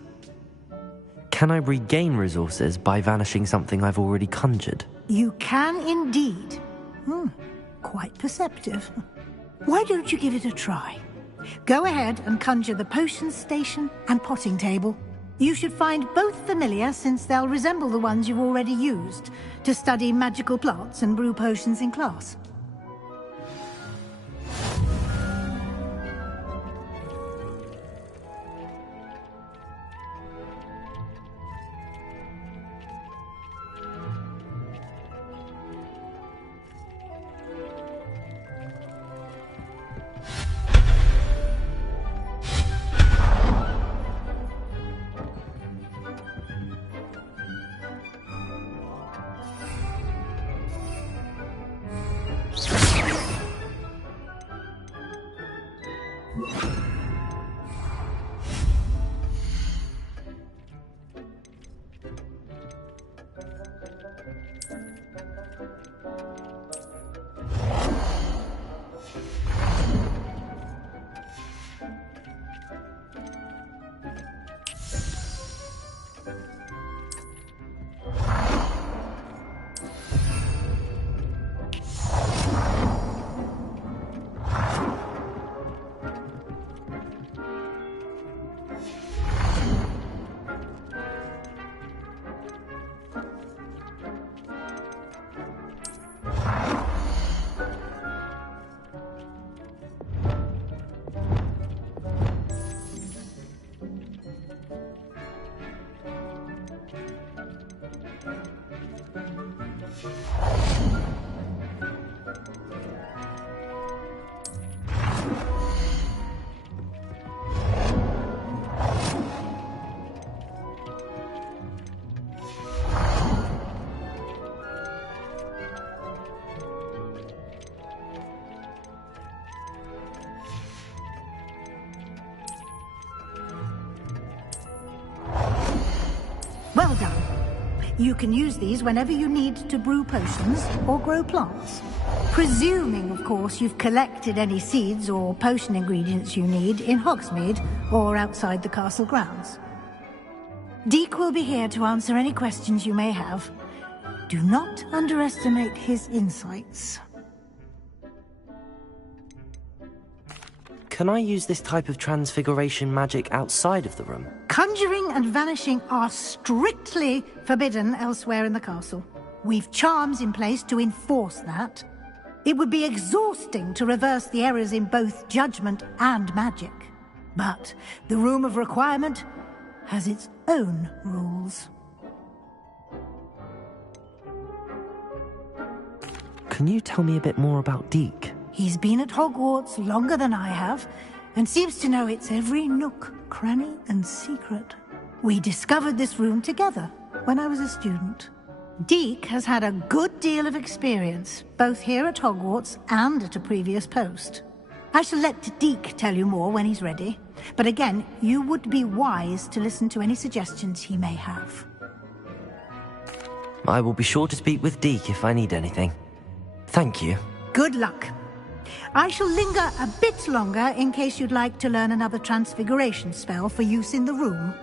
Can I regain resources by vanishing something I've already conjured? You can indeed. Quite perceptive. Why don't you give it a try? Go ahead and conjure the potion station and potting table. You should find both familiar, since they'll resemble the ones you've already used to study magical plants and brew potions in class. Well done. You can use these whenever you need to brew potions or grow plants. Presuming, of course, you've collected any seeds or potion ingredients you need in Hogsmeade or outside the castle grounds. Deke will be here to answer any questions you may have. Do not underestimate his insights. Can I use this type of transfiguration magic outside of the room? Conjuring and vanishing are strictly forbidden elsewhere in the castle. We've charms in place to enforce that. It would be exhausting to reverse the errors in both judgment and magic. But the Room of Requirement has its own rules. Can you tell me a bit more about Deke? He's been at Hogwarts longer than I have, and seems to know its every nook, cranny, and secret. We discovered this room together when I was a student. Deke has had a good deal of experience, both here at Hogwarts and at a previous post. I shall let Deke tell you more when he's ready, but again, you would be wise to listen to any suggestions he may have. I will be sure to speak with Deke if I need anything. Thank you. Good luck. I shall linger a bit longer in case you'd like to learn another transfiguration spell for use in the room.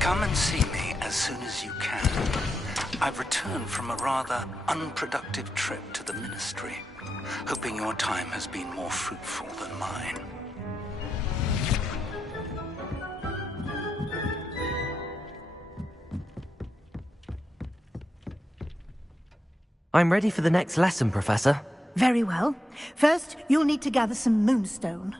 Come and see me as soon as you can. I've returned from a rather unproductive trip to the Ministry, hoping your time has been more fruitful than mine. I'm ready for the next lesson, Professor. Very well. First, you'll need to gather some moonstone.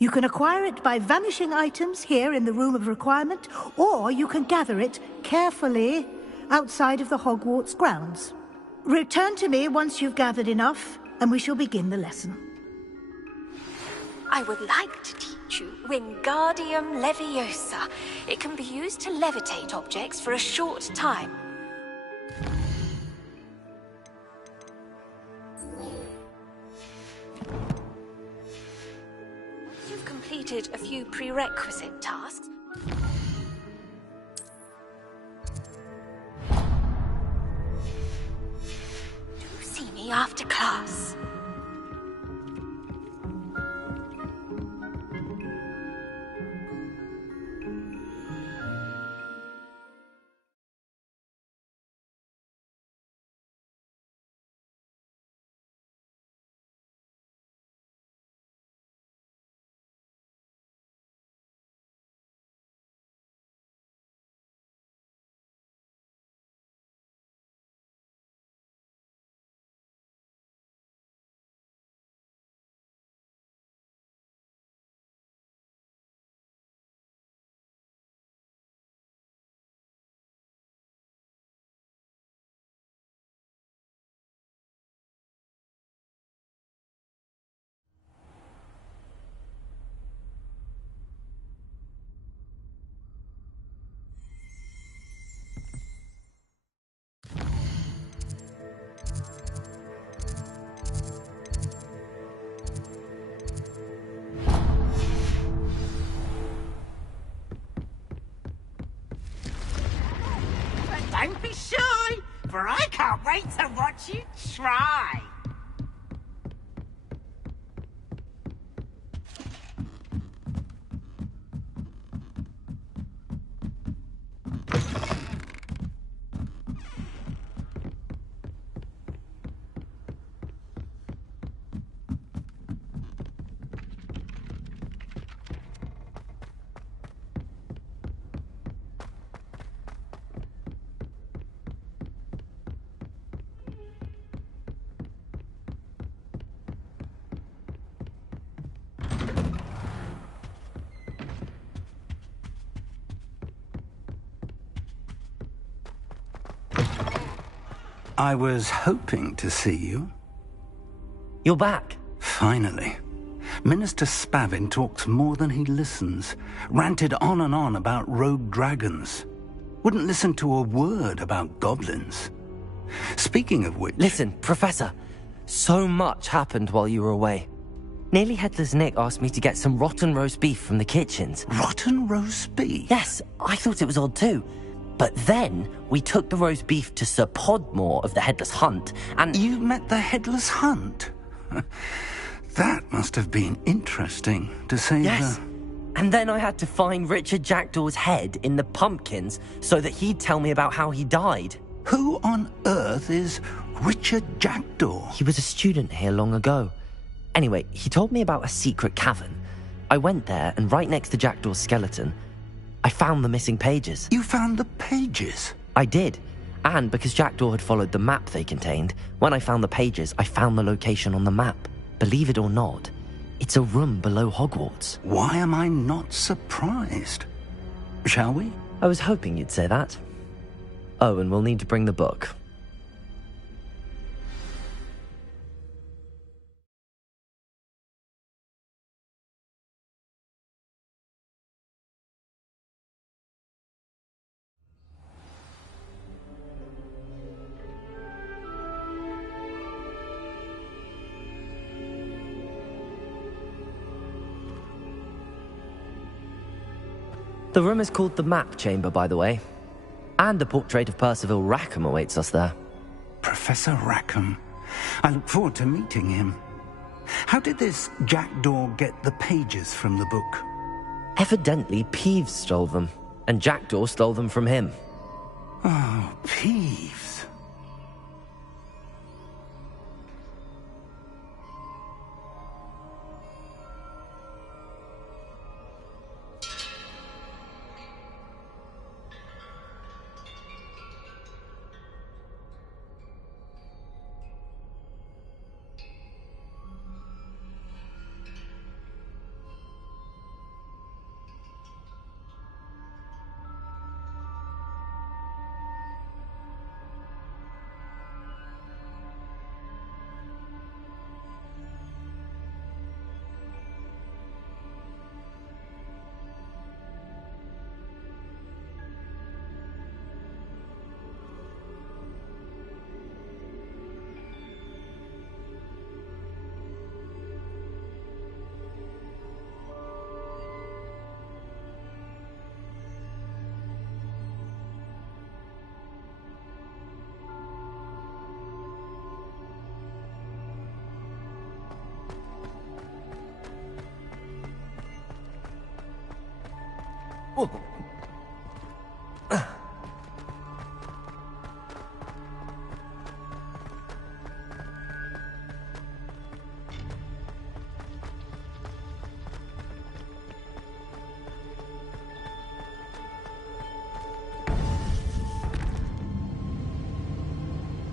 You can acquire it by vanishing items here in the Room of Requirement, or you can gather it carefully outside of the Hogwarts grounds. Return to me once you've gathered enough, and we shall begin the lesson. I would like to teach you Wingardium Leviosa. It can be used to levitate objects for a short time. You've completed a few prerequisite tasks. Do see me after class. Don't be shy, for I can't wait to watch you try. I was hoping to see you. You're back. Finally. Minister Spavin talks more than he listens. Ranted on and on about rogue dragons. Wouldn't listen to a word about goblins. Speaking of which... Listen, Professor. So much happened while you were away. Nearly Headless Nick asked me to get some rotten roast beef from the kitchens. Rotten roast beef? Yes, I thought it was odd too. But then, we took the roast beef to Sir Podmore of the Headless Hunt, and... You met the Headless Hunt? That must have been interesting, to say Yes. And then I had to find Richard Jackdaw's head in the pumpkins so that he'd tell me about how he died. Who on earth is Richard Jackdaw? He was a student here long ago. Anyway, he told me about a secret cavern. I went there, and right next to Jackdaw's skeleton, I found the missing pages. You found the pages? I did. And because Jackdaw had followed the map they contained, when I found the pages, I found the location on the map. Believe it or not, It's a room below Hogwarts. Why am I not surprised? Shall we? I was hoping you'd say that. Oh, and we'll need to bring the book. The room is called the Map Chamber, by the way. And the portrait of Percival Rackham awaits us there. Professor Rackham. I look forward to meeting him. How did this jackdaw get the pages from the book? Evidently, Peeves stole them, and Jackdaw stole them from him. Oh, Peeves.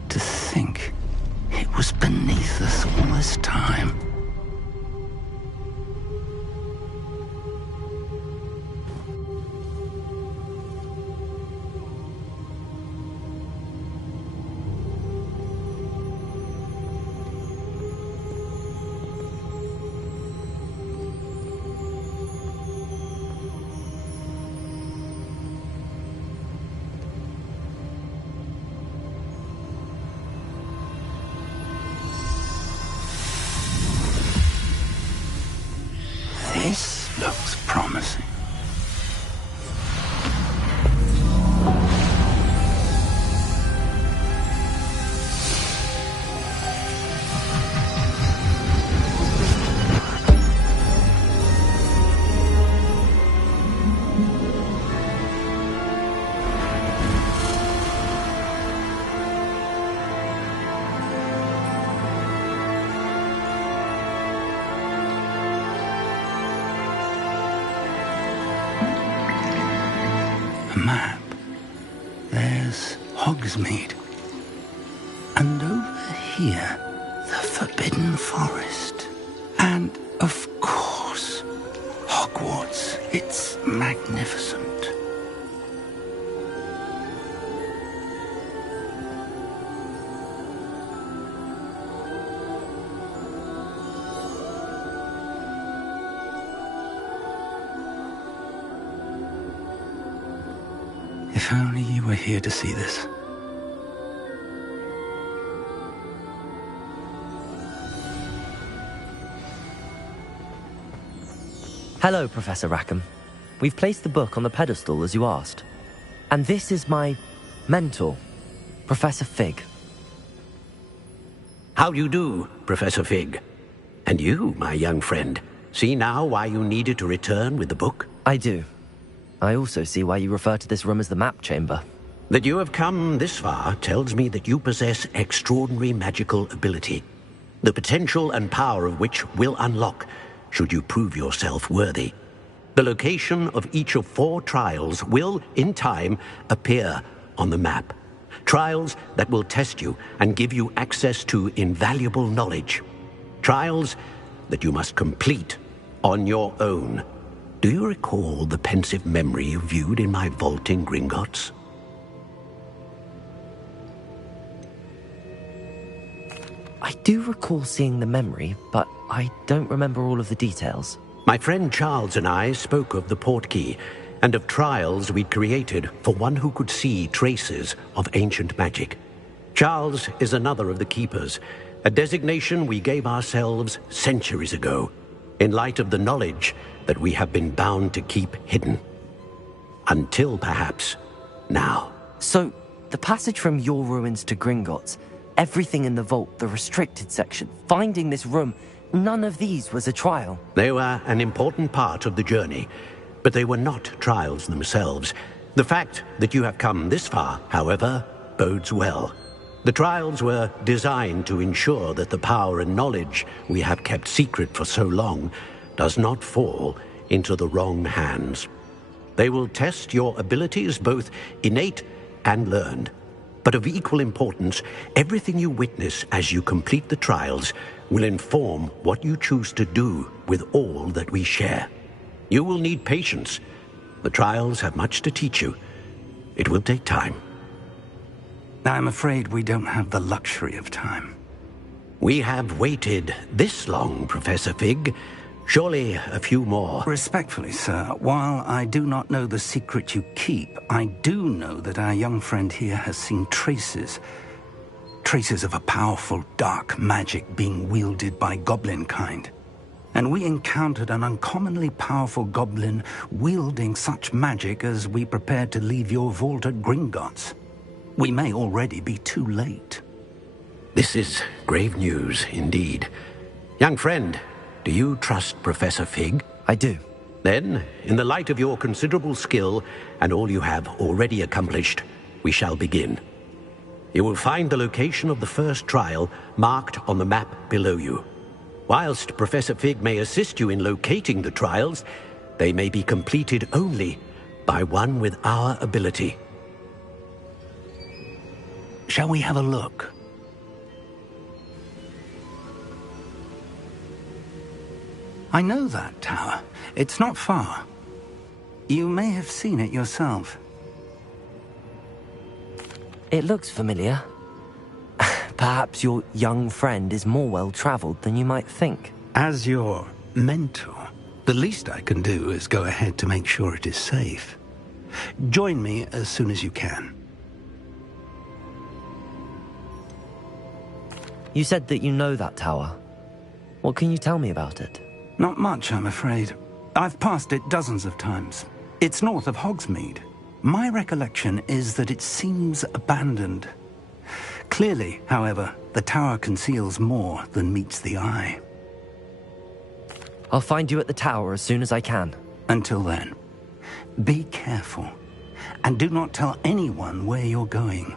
To think it was beneath us all this time. This looks promising. Map. There's Hogsmeade. And over here, the Forbidden Forest. And, of course, Hogwarts. It's magnificent. If only you were here to see this. Hello, Professor Rackham. We've placed the book on the pedestal as you asked. And this is my mentor, Professor Fig. How do you do, Professor Fig? And you, my young friend, see now why you needed to return with the book? I do. I also see why you refer to this room as the Map Chamber. That you have come this far tells me that you possess extraordinary magical ability, the potential and power of which will unlock should you prove yourself worthy. The location of each of 4 trials will, in time, appear on the map. Trials that will test you and give you access to invaluable knowledge. Trials that you must complete on your own. Do you recall the pensive memory you viewed in my vault in Gringotts? I do recall seeing the memory, but I don't remember all of the details. My friend Charles and I spoke of the portkey and of trials we'd created for one who could see traces of ancient magic. Charles is another of the keepers, a designation we gave ourselves centuries ago, in light of the knowledge that we have been bound to keep hidden. Until perhaps now. So, the passage from your ruins to Gringotts, everything in the vault, the restricted section, finding this room, none of these was a trial. They were an important part of the journey, but they were not trials themselves. The fact that you have come this far, however, bodes well. The trials were designed to ensure that the power and knowledge we have kept secret for so long does not fall into the wrong hands. They will test your abilities, both innate and learned. But of equal importance, everything you witness as you complete the trials will inform what you choose to do with all that we share. You will need patience. The trials have much to teach you. It will take time. I'm afraid we don't have the luxury of time. We have waited this long, Professor Fig. Surely a few more. Respectfully, sir, while I do not know the secret you keep, I do know that our young friend here has seen traces of a powerful dark magic being wielded by goblin kind. And we encountered an uncommonly powerful goblin wielding such magic as we prepared to leave your vault at Gringotts. We may already be too late. This is grave news indeed. Young friend, do you trust Professor Fig? I do. Then, in the light of your considerable skill and all you have already accomplished, we shall begin. You will find the location of the first trial marked on the map below you. Whilst Professor Fig may assist you in locating the trials, they may be completed only by one with our ability. Shall we have a look? I know that tower. It's not far. You may have seen it yourself. It looks familiar. Perhaps your young friend is more well-traveled than you might think. As your mentor, the least I can do is go ahead to make sure it is safe. Join me as soon as you can. You said that you know that tower. What can you tell me about it? Not much, I'm afraid. I've passed it dozens of times. It's north of Hogsmeade. My recollection is that it seems abandoned. Clearly, however, the tower conceals more than meets the eye. I'll find you at the tower as soon as I can. Until then, be careful, and do not tell anyone where you're going.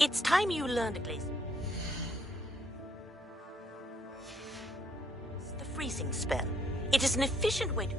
It's time you learned, Glaze. The freezing spell. It is an efficient way to...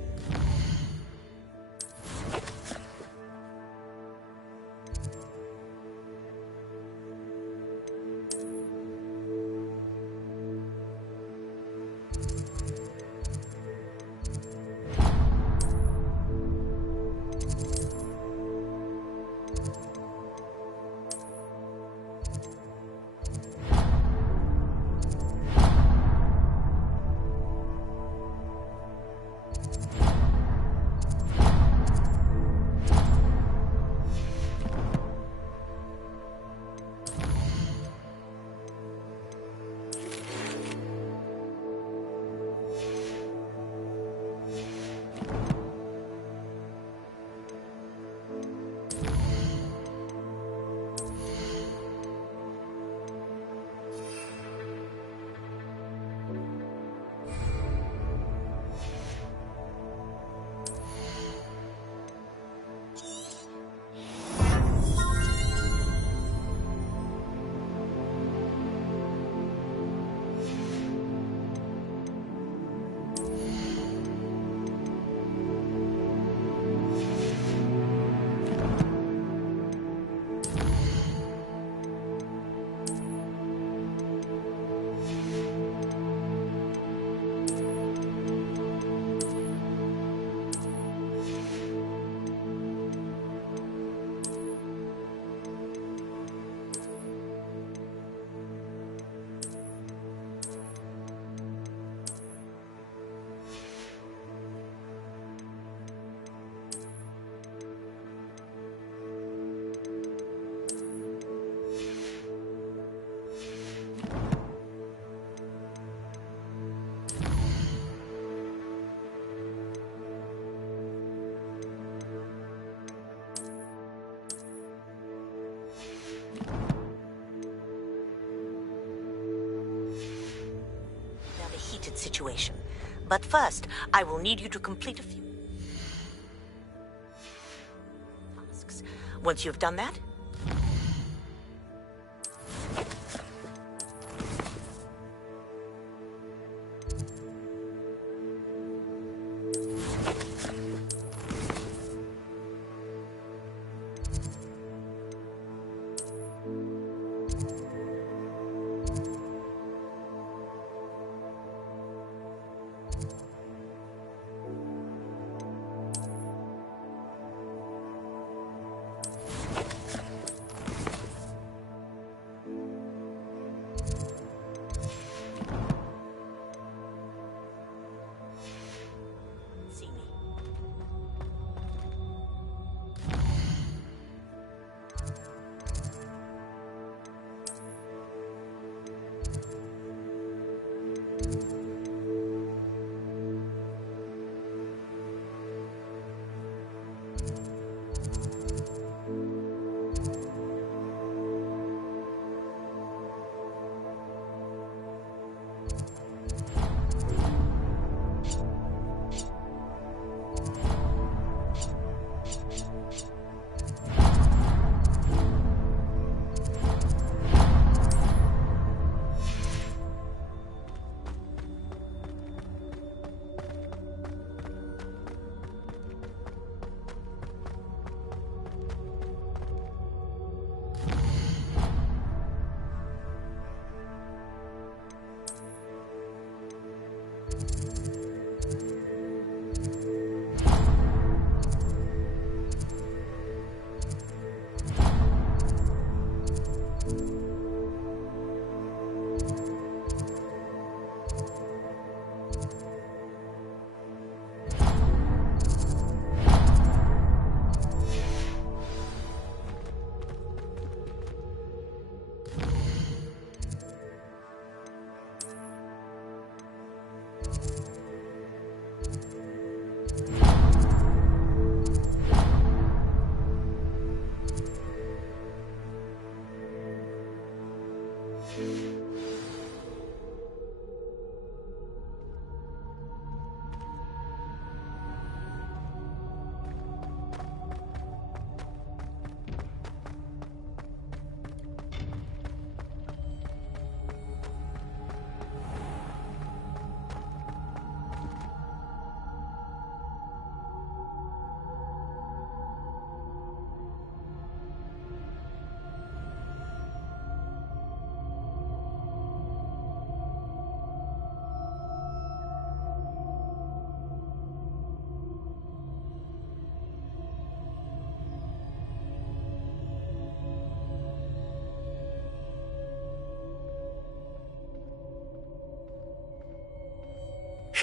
complicated situation. But first, I will need you to complete a few tasks. Once you've done that,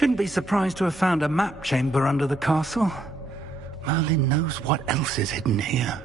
Shouldn't be surprised to have found a map chamber under the castle. Merlin knows what else is hidden here.